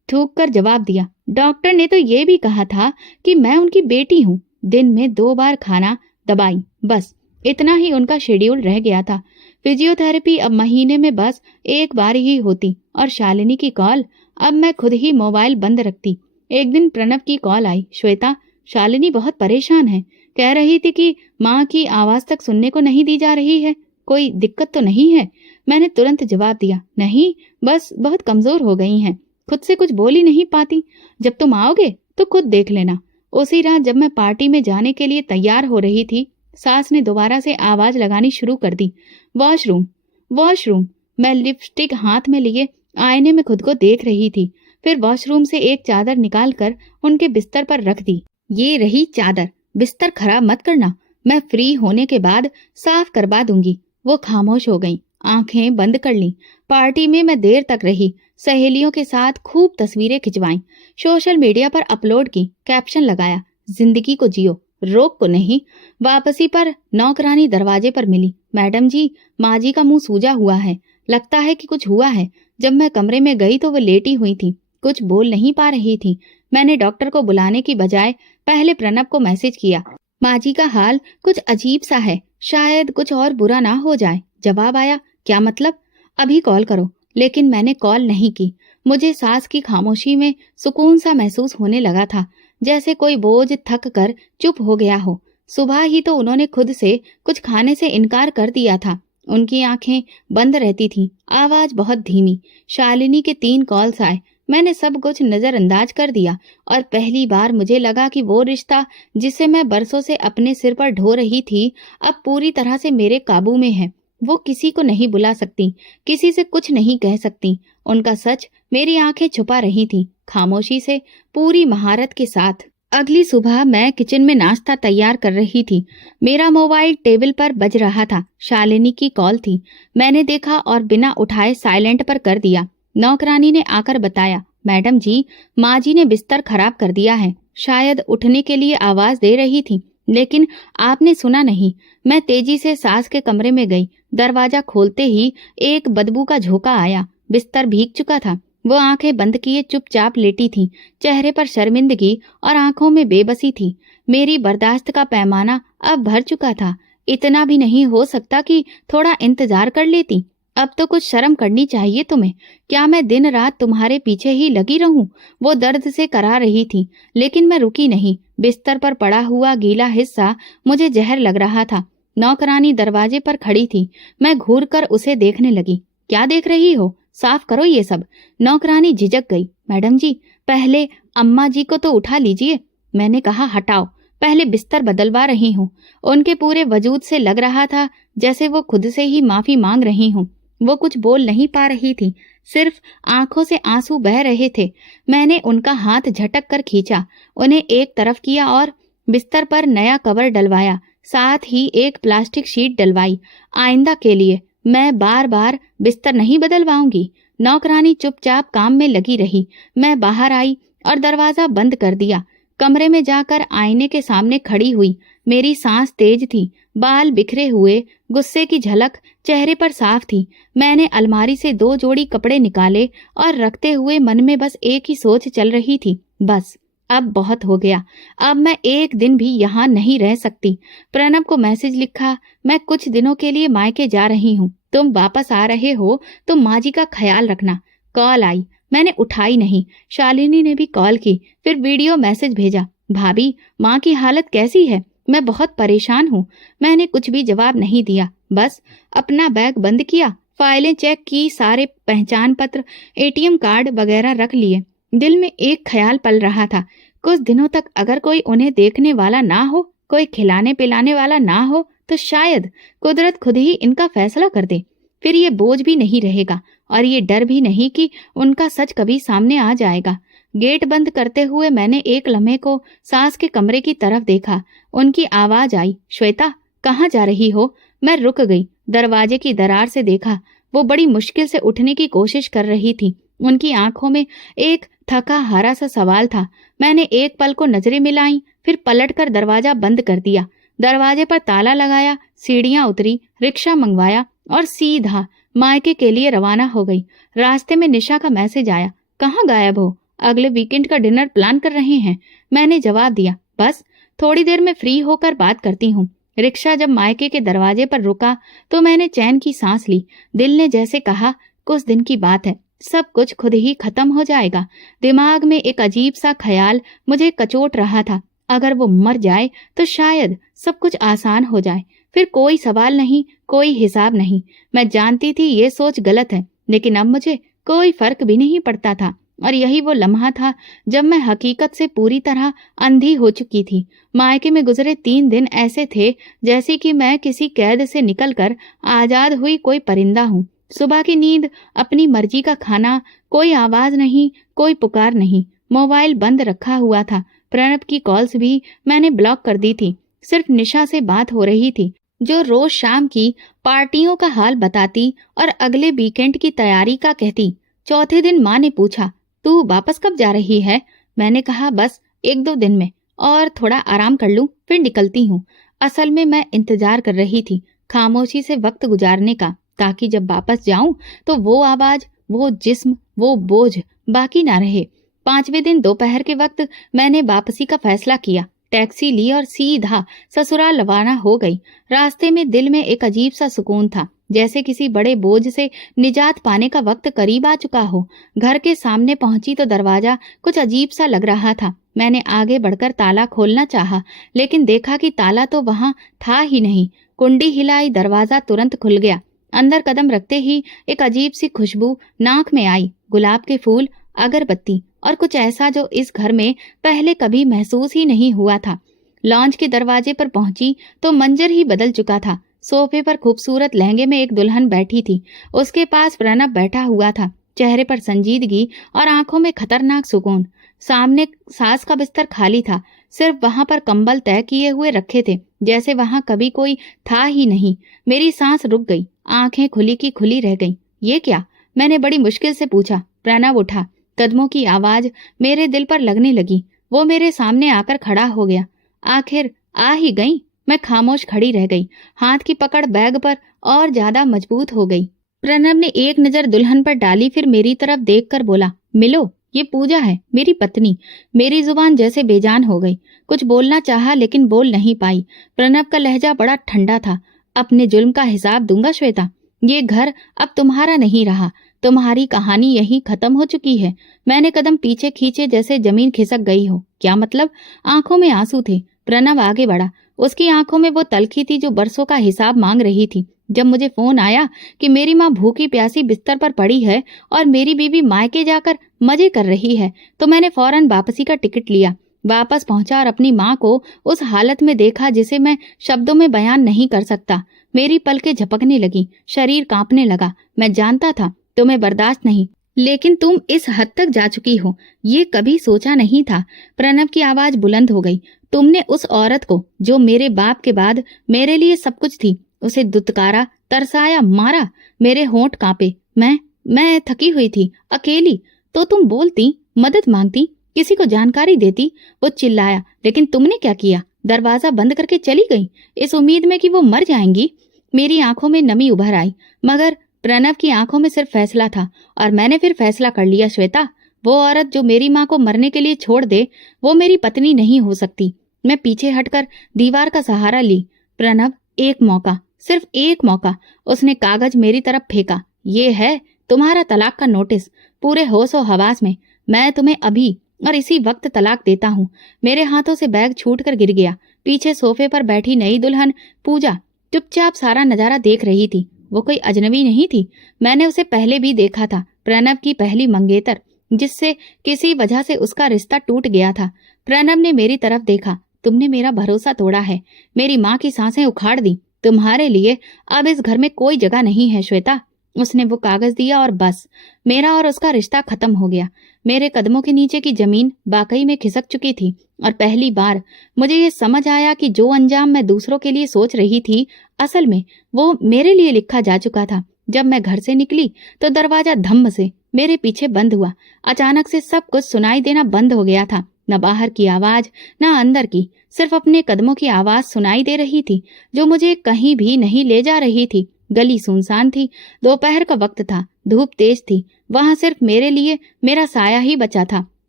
थूक कर जवाब दिया, डॉक्टर ने तो ये भी कहा था कि मैं उनकी बेटी हूँ। दिन में 2 बार खाना, दवाई, बस इतना ही उनका शेड्यूल रह गया था। फिजियोथेरेपी अब महीने में बस 1 बार ही होती। और शालिनी की कॉल, अब मैं खुद ही मोबाइल बंद रखती। एक दिन प्रणब की कॉल आई, श्वेता शालिनी बहुत परेशान है, कह रही थी कि माँ की आवाज तक सुनने को नहीं दी जा रही है, कोई दिक्कत तो नहीं है। मैंने तुरंत जवाब दिया, नहीं, बस बहुत कमजोर हो गई हैं, खुद से कुछ बोल ही नहीं पाती। जब तुम आओगे तो खुद देख लेना। उसी रात जब मैं पार्टी में जाने के लिए तैयार हो रही थी, सास ने दोबारा से आवाज लगानी शुरू कर दी, वॉशरूम वॉशरूम। मैं लिपस्टिक हाथ में लिए आईने में खुद को देख रही थी। फिर वॉशरूम से एक चादर निकालकर उनके बिस्तर पर रख दी। ये रही चादर, बिस्तर खराब मत करना, मैं फ्री होने के बाद साफ करवा दूंगी। वो खामोश हो गई, आंखें बंद कर ली। पार्टी में मैं देर तक रही, सहेलियों के साथ खूब तस्वीरें खिंचवाईं, सोशल मीडिया पर अपलोड की, कैप्शन लगाया, जिंदगी को जियो, रोक को नहीं। वापसी पर नौकरानी दरवाजे पर मिली, मैडम जी माँ जी का मुंह सूजा हुआ है, लगता है कि कुछ हुआ है। जब मैं कमरे में गई तो वो लेटी हुई थी, कुछ बोल नहीं पा रही थी। मैंने डॉक्टर को बुलाने की बजाय पहले प्रणब को मैसेज किया, माँ जी का हाल कुछ अजीब सा है, शायद कुछ और बुरा ना हो जाए। जवाब आया, क्या मतलब? अभी कॉल करो। लेकिन मैंने कॉल नहीं की। मुझे सास की खामोशी में सुकून सा महसूस होने लगा था, जैसे कोई बोझ थक कर चुप हो गया हो। सुबह ही तो उन्होंने खुद से कुछ खाने से इनकार कर दिया था। उनकी आंखें बंद रहती थीं, आवाज बहुत धीमी। शालिनी के 3 कॉल्स आए, मैंने सब कुछ नजरअंदाज कर दिया और पहली बार मुझे लगा कि वो रिश्ता जिसे मैं बरसों से अपने सिर पर ढो रही थी, अब पूरी तरह से मेरे काबू में है। वो किसी को नहीं बुला सकती, किसी से कुछ नहीं कह सकती। उनका सच मेरी आंखें छुपा रही थी, खामोशी से, पूरी महारत के साथ। अगली सुबह मैं किचन में नाश्ता तैयार कर रही थी। मेरा मोबाइल टेबल पर बज रहा था। शालिनी की कॉल थी। मैंने देखा और बिना उठाए साइलेंट पर कर दिया। नौकरानी ने आकर बताया, मैडम जी माँ जी ने बिस्तर खराब कर दिया है, शायद उठने के लिए आवाज दे रही थी, लेकिन आपने सुना नहीं। मैं तेजी से सास के कमरे में गई। दरवाजा खोलते ही एक बदबू का झोंका आया। बिस्तर भीग चुका था। वो आंखें बंद किए चुपचाप लेटी थी, चेहरे पर शर्मिंदगी और आंखों में बेबसी थी। मेरी बर्दाश्त का पैमाना अब भर चुका था। इतना भी नहीं हो सकता कि थोड़ा इंतजार कर लेती? अब तो कुछ शर्म करनी चाहिए तुम्हें। क्या मैं दिन रात तुम्हारे पीछे ही लगी रहूं? वो दर्द से करा रही थी, लेकिन मैं रुकी नहीं। बिस्तर पर पड़ा हुआ गीला हिस्सा मुझे जहर लग रहा था। नौकरानी दरवाजे पर खड़ी थी। मैं घूर कर उसे देखने लगी। क्या देख रही हो? साफ करो ये सब। नौकरानी झिझक गई। मैडम जी पहले अम्मा जी को तो उठा लीजिए। मैंने कहा, हटाओ, पहले बिस्तर बदलवा रही हूँ। उनके पूरे वजूद से लग रहा था जैसे वो खुद से ही माफी मांग रही हूँ। वो कुछ बोल नहीं पा रही थी, सिर्फ आंखों से आंसू बह रहे थे। मैंने उनका हाथ झटक कर खींचा, उन्हें एक तरफ किया और बिस्तर पर नया कवर डलवाया, साथ ही एक प्लास्टिक शीट डलवाई। आइंदा के लिए मैं बार बार बिस्तर नहीं बदलवाऊंगी। नौकरानी चुपचाप काम में लगी रही। मैं बाहर आई और दरवाजा बंद कर दिया। कमरे में जाकर आईने के सामने खड़ी हुई। मेरी सांस तेज थी, बाल बिखरे हुए, गुस्से की झलक चेहरे पर साफ थी। मैंने अलमारी से 2 जोड़ी कपड़े निकाले और रखते हुए मन में बस एक ही सोच चल रही थी, बस अब बहुत हो गया। अब मैं एक दिन भी यहाँ नहीं रह सकती। प्रणव को मैसेज लिखा, मैं कुछ दिनों के लिए मायके जा रही हूँ, तुम वापस आ रहे हो तो माँ जी का ख्याल रखना। कॉल आई, मैंने उठाई नहीं। शालिनी ने भी कॉल की, फिर वीडियो मैसेज भेजा, भाभी माँ की हालत कैसी है, मैं बहुत परेशान हूँ। मैंने कुछ भी जवाब नहीं दिया, बस अपना बैग बंद किया, फाइलें चेक की, सारे पहचान पत्र, एटीएम कार्ड वगैरह रख लिए। दिल में एक ख्याल पल रहा था, कुछ दिनों तक अगर कोई उन्हें देखने वाला ना हो, कोई खिलाने पिलाने वाला ना हो, तो शायद कुदरत खुद ही इनका फैसला कर दे। फिर ये बोझ भी नहीं रहेगा और ये डर भी नहीं कि उनका सच कभी सामने आ जाएगा। गेट बंद करते हुए मैंने एक लम्हे को सास के कमरे की तरफ देखा। उनकी आवाज आई, श्वेता कहाँ जा रही हो? मैं रुक गई। दरवाजे की दरार से देखा, वो बड़ी मुश्किल से उठने की कोशिश कर रही थी। उनकी आंखों में एक थका हारा सा सवाल था। मैंने एक पल को नजरें मिलाई, फिर पलटकर दरवाजा बंद कर दिया। दरवाजे पर ताला लगाया, सीढ़ियां उतरी, रिक्शा मंगवाया और सीधा मायके के लिए रवाना हो गई। रास्ते में निशा का मैसेज आया, कहाँ गायब हो? अगले वीकेंड का डिनर प्लान कर रहे हैं। मैंने जवाब दिया, बस थोड़ी देर में फ्री होकर बात करती हूँ। रिक्शा जब मायके के दरवाजे पर रुका तो मैंने चैन की सांस ली। दिल ने जैसे कहा, कुछ दिन की बात है, सब कुछ खुद ही खत्म हो जाएगा। दिमाग में एक अजीब सा ख्याल मुझे कचोट रहा था, अगर वो मर जाए तो शायद सब कुछ आसान हो जाए, फिर कोई सवाल नहीं, कोई हिसाब नहीं। मैं जानती थी ये सोच गलत है, लेकिन अब मुझे कोई फर्क भी नहीं पड़ता था। और यही वो लम्हा था जब मैं हकीकत से पूरी तरह अंधी हो चुकी थी। मायके में गुजरे 3 दिन ऐसे थे जैसे कि मैं किसी कैद से निकलकर आजाद हुई कोई परिंदा हूँ। सुबह की नींद, अपनी मर्जी का खाना, कोई आवाज नहीं, कोई पुकार नहीं। मोबाइल बंद रखा हुआ था। प्रणव की कॉल्स भी मैंने ब्लॉक कर दी थी। सिर्फ निशा से बात हो रही थी, जो रोज शाम की पार्टियों का हाल बताती और अगले वीकेंड की तैयारी का कहती। चौथे दिन माँ ने पूछा, तू वापस कब जा रही है? मैंने कहा, बस 1-2 दिन में, और थोड़ा आराम कर लूं फिर निकलती हूँ। असल में मैं इंतजार कर रही थी खामोशी से वक्त गुजारने का, ताकि जब वापस जाऊं तो वो आवाज, वो जिस्म, वो बोझ बाकी ना रहे। 5वें दिन दोपहर के वक्त मैंने वापसी का फैसला किया। टैक्सी ली और सीधा ससुराल रवाना हो गई। रास्ते में दिल में एक अजीब सा सुकून था, जैसे किसी बड़े बोझ से निजात पाने का वक्त करीब आ चुका हो। घर के सामने पहुंची तो दरवाजा कुछ अजीब सा लग रहा था। मैंने आगे बढ़कर ताला खोलना चाहा, लेकिन देखा कि ताला तो वहां था ही नहीं। कुंडी हिलाई, दरवाजा तुरंत खुल गया। अंदर कदम रखते ही एक अजीब सी खुशबू नाक में आई। गुलाब के फूल, अगरबत्ती और कुछ ऐसा जो इस घर में पहले कभी महसूस ही नहीं हुआ था। लॉन्ज के दरवाजे पर पहुंची तो मंजर ही बदल चुका था। सोफे पर खूबसूरत लहंगे में एक दुल्हन बैठी थी। उसके पास प्रणव बैठा हुआ था, चेहरे पर संजीदगी और आंखों में खतरनाक सुकून। सामने सास का बिस्तर खाली था, सिर्फ वहां पर कंबल तय किए हुए रखे थे, जैसे वहां कभी कोई था ही नहीं। मेरी सांस रुक गई, आंखें खुली की खुली रह गईं। ये क्या? मैंने बड़ी मुश्किल से पूछा। प्रणव उठा, कदमों की आवाज मेरे दिल पर लगने लगी। वो मेरे सामने आकर खड़ा हो गया। आखिर आ ही गई। मैं खामोश खड़ी रह गई। हाथ की पकड़ बैग पर और ज्यादा मजबूत हो गई। प्रणव ने एक नजर दुल्हन पर डाली, फिर मेरी तरफ देखकर बोला, मिलो, ये पूजा है, मेरी पत्नी। मेरी जुबान जैसे बेजान हो गई। कुछ बोलना चाहा लेकिन बोल नहीं पाई। प्रणव का लहजा बड़ा ठंडा था। अपने जुल्म का हिसाब दूंगा श्वेता। ये घर अब तुम्हारा नहीं रहा। तुम्हारी कहानी यहीं खत्म हो चुकी है। मैंने कदम पीछे खींचे जैसे जमीन खिसक गई हो। क्या मतलब? आंखों में आंसू थे। प्रणव आगे बढ़ा। उसकी आंखों में वो तलखी थी जो बरसों का हिसाब मांग रही थी। जब मुझे फोन आया कि मेरी माँ भूखी प्यासी बिस्तर पर पड़ी है और मेरी बीवी मायके जाकर मजे कर रही है, तो मैंने फौरन वापसी का टिकट लिया। वापस पहुंचा और अपनी माँ को उस हालत में देखा जिसे मैं शब्दों में बयान नहीं कर सकता। मेरी पलकें झपकने लगी, शरीर कांपने लगा। मैं जानता था तुम्हें बर्दाश्त नहीं, लेकिन तुम इस हद तक जा चुकी हो, ये कभी सोचा नहीं था। प्रणव की आवाज बुलंद हो गई। तुमने उस औरत को, जो मेरे बाप के बाद मेरे लिए सब कुछ थी, उसे दुत्कारा, तरसाया, मारा। मेरे होंठ कांपे। मैं थकी हुई थी, अकेली। तो तुम बोलती, मदद मांगती, किसी को जानकारी देती। वो चिल्लाया, लेकिन तुमने क्या किया? दरवाजा बंद करके चली गई, इस उम्मीद में कि वो मर जाएंगी। मेरी आंखों में नमी उभर आई, मगर प्रणव की आंखों में सिर्फ फैसला था। और मैंने फिर फैसला कर लिया, श्वेता, वो औरत जो मेरी माँ को मरने के लिए छोड़ दे, वो मेरी पत्नी नहीं हो सकती। मैं पीछे हटकर दीवार का सहारा ली। प्रणव, एक मौका, सिर्फ एक मौका। उसने कागज मेरी तरफ फेंका। ये है तुम्हारा तलाक का नोटिस। पूरे होश और हवास में मैं तुम्हें अभी और इसी वक्त तलाक देता हूँ। मेरे हाथों से बैग छूटकर गिर गया। पीछे सोफे पर बैठी नई दुल्हन पूजा चुपचाप सारा नजारा देख रही थी। वो कोई अजनबी नहीं थी, मैंने उसे पहले भी देखा था। प्रणव की पहली मंगेतर, जिससे किसी वजह से उसका रिश्ता टूट गया था। प्रणव ने मेरी तरफ देखा। तुमने मेरा भरोसा तोड़ा है, मेरी माँ की सांसें उखाड़ दी। तुम्हारे लिए अब इस घर में कोई जगह नहीं है, श्वेता। उसने वो कागज दिया और बस, मेरा और उसका रिश्ता खत्म हो गया। मेरे कदमों के नीचे की जमीन वाकई में खिसक चुकी थी और पहली बार मुझे ये समझ आया कि जो अंजाम मैं दूसरों के लिए सोच रही थी, असल में वो मेरे लिए लिखा जा चुका था। जब मैं घर से निकली तो दरवाजा धम्म से मेरे पीछे बंद हुआ। अचानक से सब कुछ सुनाई देना बंद हो गया था। न बाहर की आवाज, न अंदर की, सिर्फ अपने कदमों की आवाज सुनाई दे रही थी, जो मुझे कहीं भी नहीं ले जा रही थी। गली सुनसान थी, दोपहर का वक्त था, धूप तेज थी। वहां सिर्फ मेरे लिए मेरा साया ही बचा था,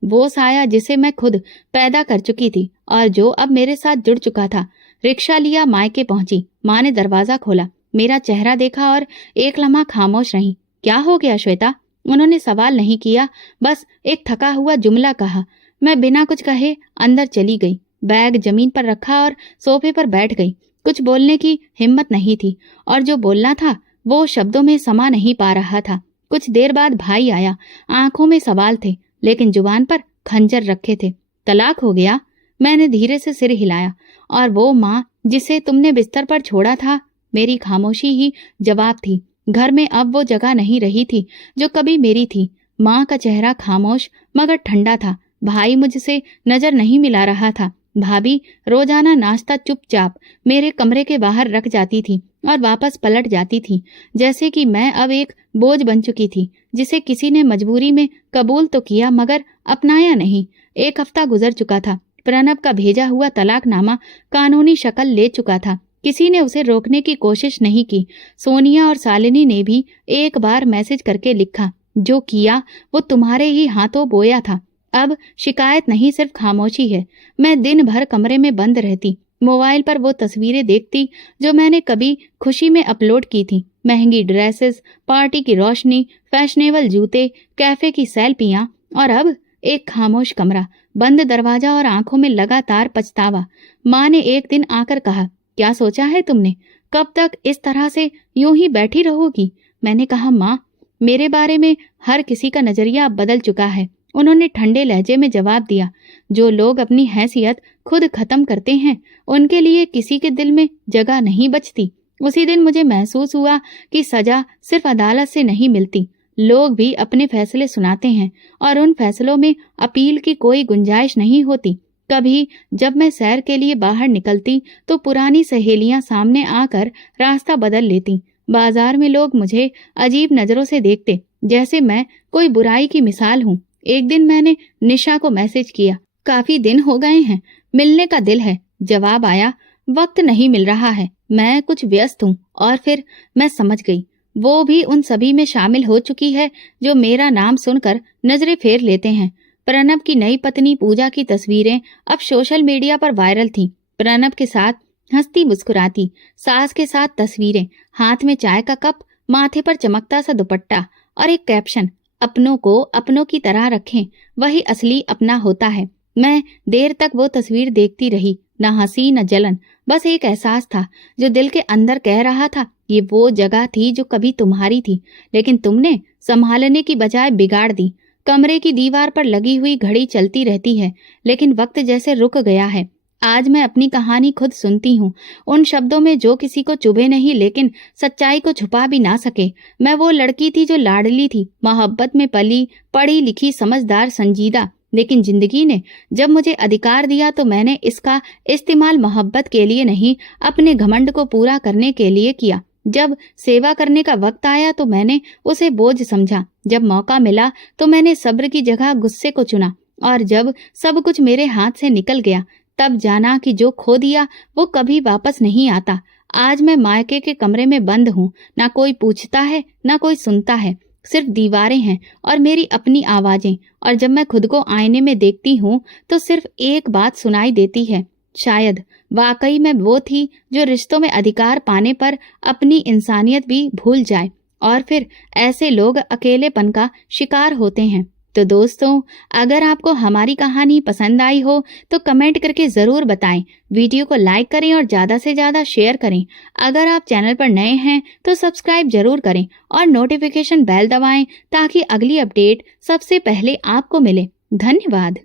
वो साया जिसे मैं खुद पैदा कर चुकी थी और जो अब मेरे साथ जुड़ चुका था। रिक्शा लिया, मायके पहुंची। माँ ने दरवाजा खोला, मेरा चेहरा देखा और एक लम्हा खामोश रही। क्या हो गया श्वेता? उन्होंने सवाल नहीं किया, बस एक थका हुआ जुमला कहा। मैं बिना कुछ कहे अंदर चली गई, बैग जमीन पर रखा और सोफे पर बैठ गई। कुछ बोलने की हिम्मत नहीं थी और जो बोलना था वो शब्दों में समा नहीं पा रहा था। कुछ देर बाद भाई आया। आंखों में सवाल थे, लेकिन जुबान पर खंजर रखे थे। तलाक हो गया? मैंने धीरे से सिर हिलाया। और वो माँ जिसे तुमने बिस्तर पर छोड़ा था? मेरी खामोशी ही जवाब थी। घर में अब वो जगह नहीं रही थी जो कभी मेरी थी। माँ का चेहरा खामोश मगर ठंडा था। भाई मुझसे नजर नहीं मिला रहा था। भाभी रोजाना नाश्ता चुपचाप मेरे कमरे के बाहर रख जाती थी और वापस पलट जाती थी, जैसे कि मैं अब एक बोझ बन चुकी थी जिसे किसी ने मजबूरी में कबूल तो किया मगर अपनाया नहीं। एक हफ्ता गुजर चुका था। प्रणव का भेजा हुआ तलाकनामा कानूनी शक्ल ले चुका था। किसी ने उसे रोकने की कोशिश नहीं की। सोनिया और शालिनी ने भी एक बार मैसेज करके लिखा, जो किया वो तुम्हारे ही हाथों बोया था। अब शिकायत नहीं, सिर्फ खामोशी है। मैं दिन भर कमरे में बंद रहती, मोबाइल पर वो तस्वीरें देखती जो मैंने कभी खुशी में अपलोड की थी। महंगी ड्रेसेस, पार्टी की रोशनी, फैशनेबल जूते, कैफे की सेल्फियां, और अब एक खामोश कमरा, बंद दरवाजा और आंखों में लगातार पछतावा। माँ ने एक दिन आकर कहा, क्या सोचा है तुमने? कब तक इस तरह से यूं ही बैठी रहोगी? मैंने कहा, माँ, मेरे बारे में हर किसी का नजरिया अब बदल चुका है। उन्होंने ठंडे लहजे में जवाब दिया, जो लोग अपनी हैसियत खुद खत्म करते हैं, उनके लिए किसी के दिल में जगह नहीं बचती। उसी दिन मुझे महसूस हुआ कि सजा सिर्फ अदालत से नहीं मिलती। लोग भी अपने फैसले सुनाते हैं और उन फैसलों में अपील की कोई गुंजाइश नहीं होती। कभी जब मैं सैर के लिए बाहर निकलती तो पुरानी सहेलियां सामने आकर रास्ता बदल लेती। बाजार में लोग मुझे अजीब नजरों से देखते, जैसे मैं कोई बुराई की मिसाल हूँ। एक दिन मैंने निशा को मैसेज किया, काफी दिन हो गए हैं, मिलने का दिल है। जवाब आया, वक्त नहीं मिल रहा है, मैं कुछ व्यस्त हूँ। और फिर मैं समझ गई, वो भी उन सभी में शामिल हो चुकी है जो मेरा नाम सुनकर नजरें फेर लेते हैं। प्रणव की नई पत्नी पूजा की तस्वीरें अब सोशल मीडिया पर वायरल थीं। प्रणव के साथ हंसती मुस्कुराती, सास के साथ तस्वीरें, हाथ में चाय का कप, माथे पर चमकता सा दुपट्टा और एक कैप्शन, अपनों को अपनों की तरह रखें, वही असली अपना होता है। मैं देर तक वो तस्वीर देखती रही, न हंसी न जलन, बस एक एहसास था जो दिल के अंदर कह रहा था, ये वो जगह थी जो कभी तुम्हारी थी, लेकिन तुमने संभालने की बजाय बिगाड़ दी। कमरे की दीवार पर लगी हुई घड़ी चलती रहती है, लेकिन वक्त जैसे रुक गया है। आज मैं अपनी कहानी खुद सुनती हूँ, उन शब्दों में जो किसी को चुभे नहीं लेकिन सच्चाई को छुपा भी ना सके। मैं वो लड़की थी जो लाडली थी, मोहब्बत में पली, पढ़ी लिखी, समझदार, संजीदा। लेकिन जिंदगी ने जब मुझे अधिकार दिया तो मैंने इसका इस्तेमाल मोहब्बत के लिए नहीं, अपने घमंड को पूरा करने के लिए किया। जब सेवा करने का वक्त आया तो मैंने उसे बोझ समझा। जब मौका मिला तो मैंने सब्र की जगह गुस्से को चुना। और जब सब कुछ मेरे हाथ से निकल गया तब जाना कि जो खो दिया वो कभी वापस नहीं आता। आज मैं मायके के कमरे में बंद हूँ। ना कोई पूछता है, ना कोई सुनता है, सिर्फ दीवारें हैं और मेरी अपनी आवाजें। और जब मैं खुद को आईने में देखती हूँ तो सिर्फ एक बात सुनाई देती है, शायद वाकई मैं वो थी जो रिश्तों में अधिकार पाने पर अपनी इंसानियत भी भूल जाए। और फिर ऐसे लोग अकेलेपन का शिकार होते हैं। तो दोस्तों, अगर आपको हमारी कहानी पसंद आई हो तो कमेंट करके ज़रूर बताएं। वीडियो को लाइक करें और ज़्यादा से ज़्यादा शेयर करें। अगर आप चैनल पर नए हैं तो सब्सक्राइब जरूर करें और नोटिफिकेशन बेल दबाएं ताकि अगली अपडेट सबसे पहले आपको मिले। धन्यवाद।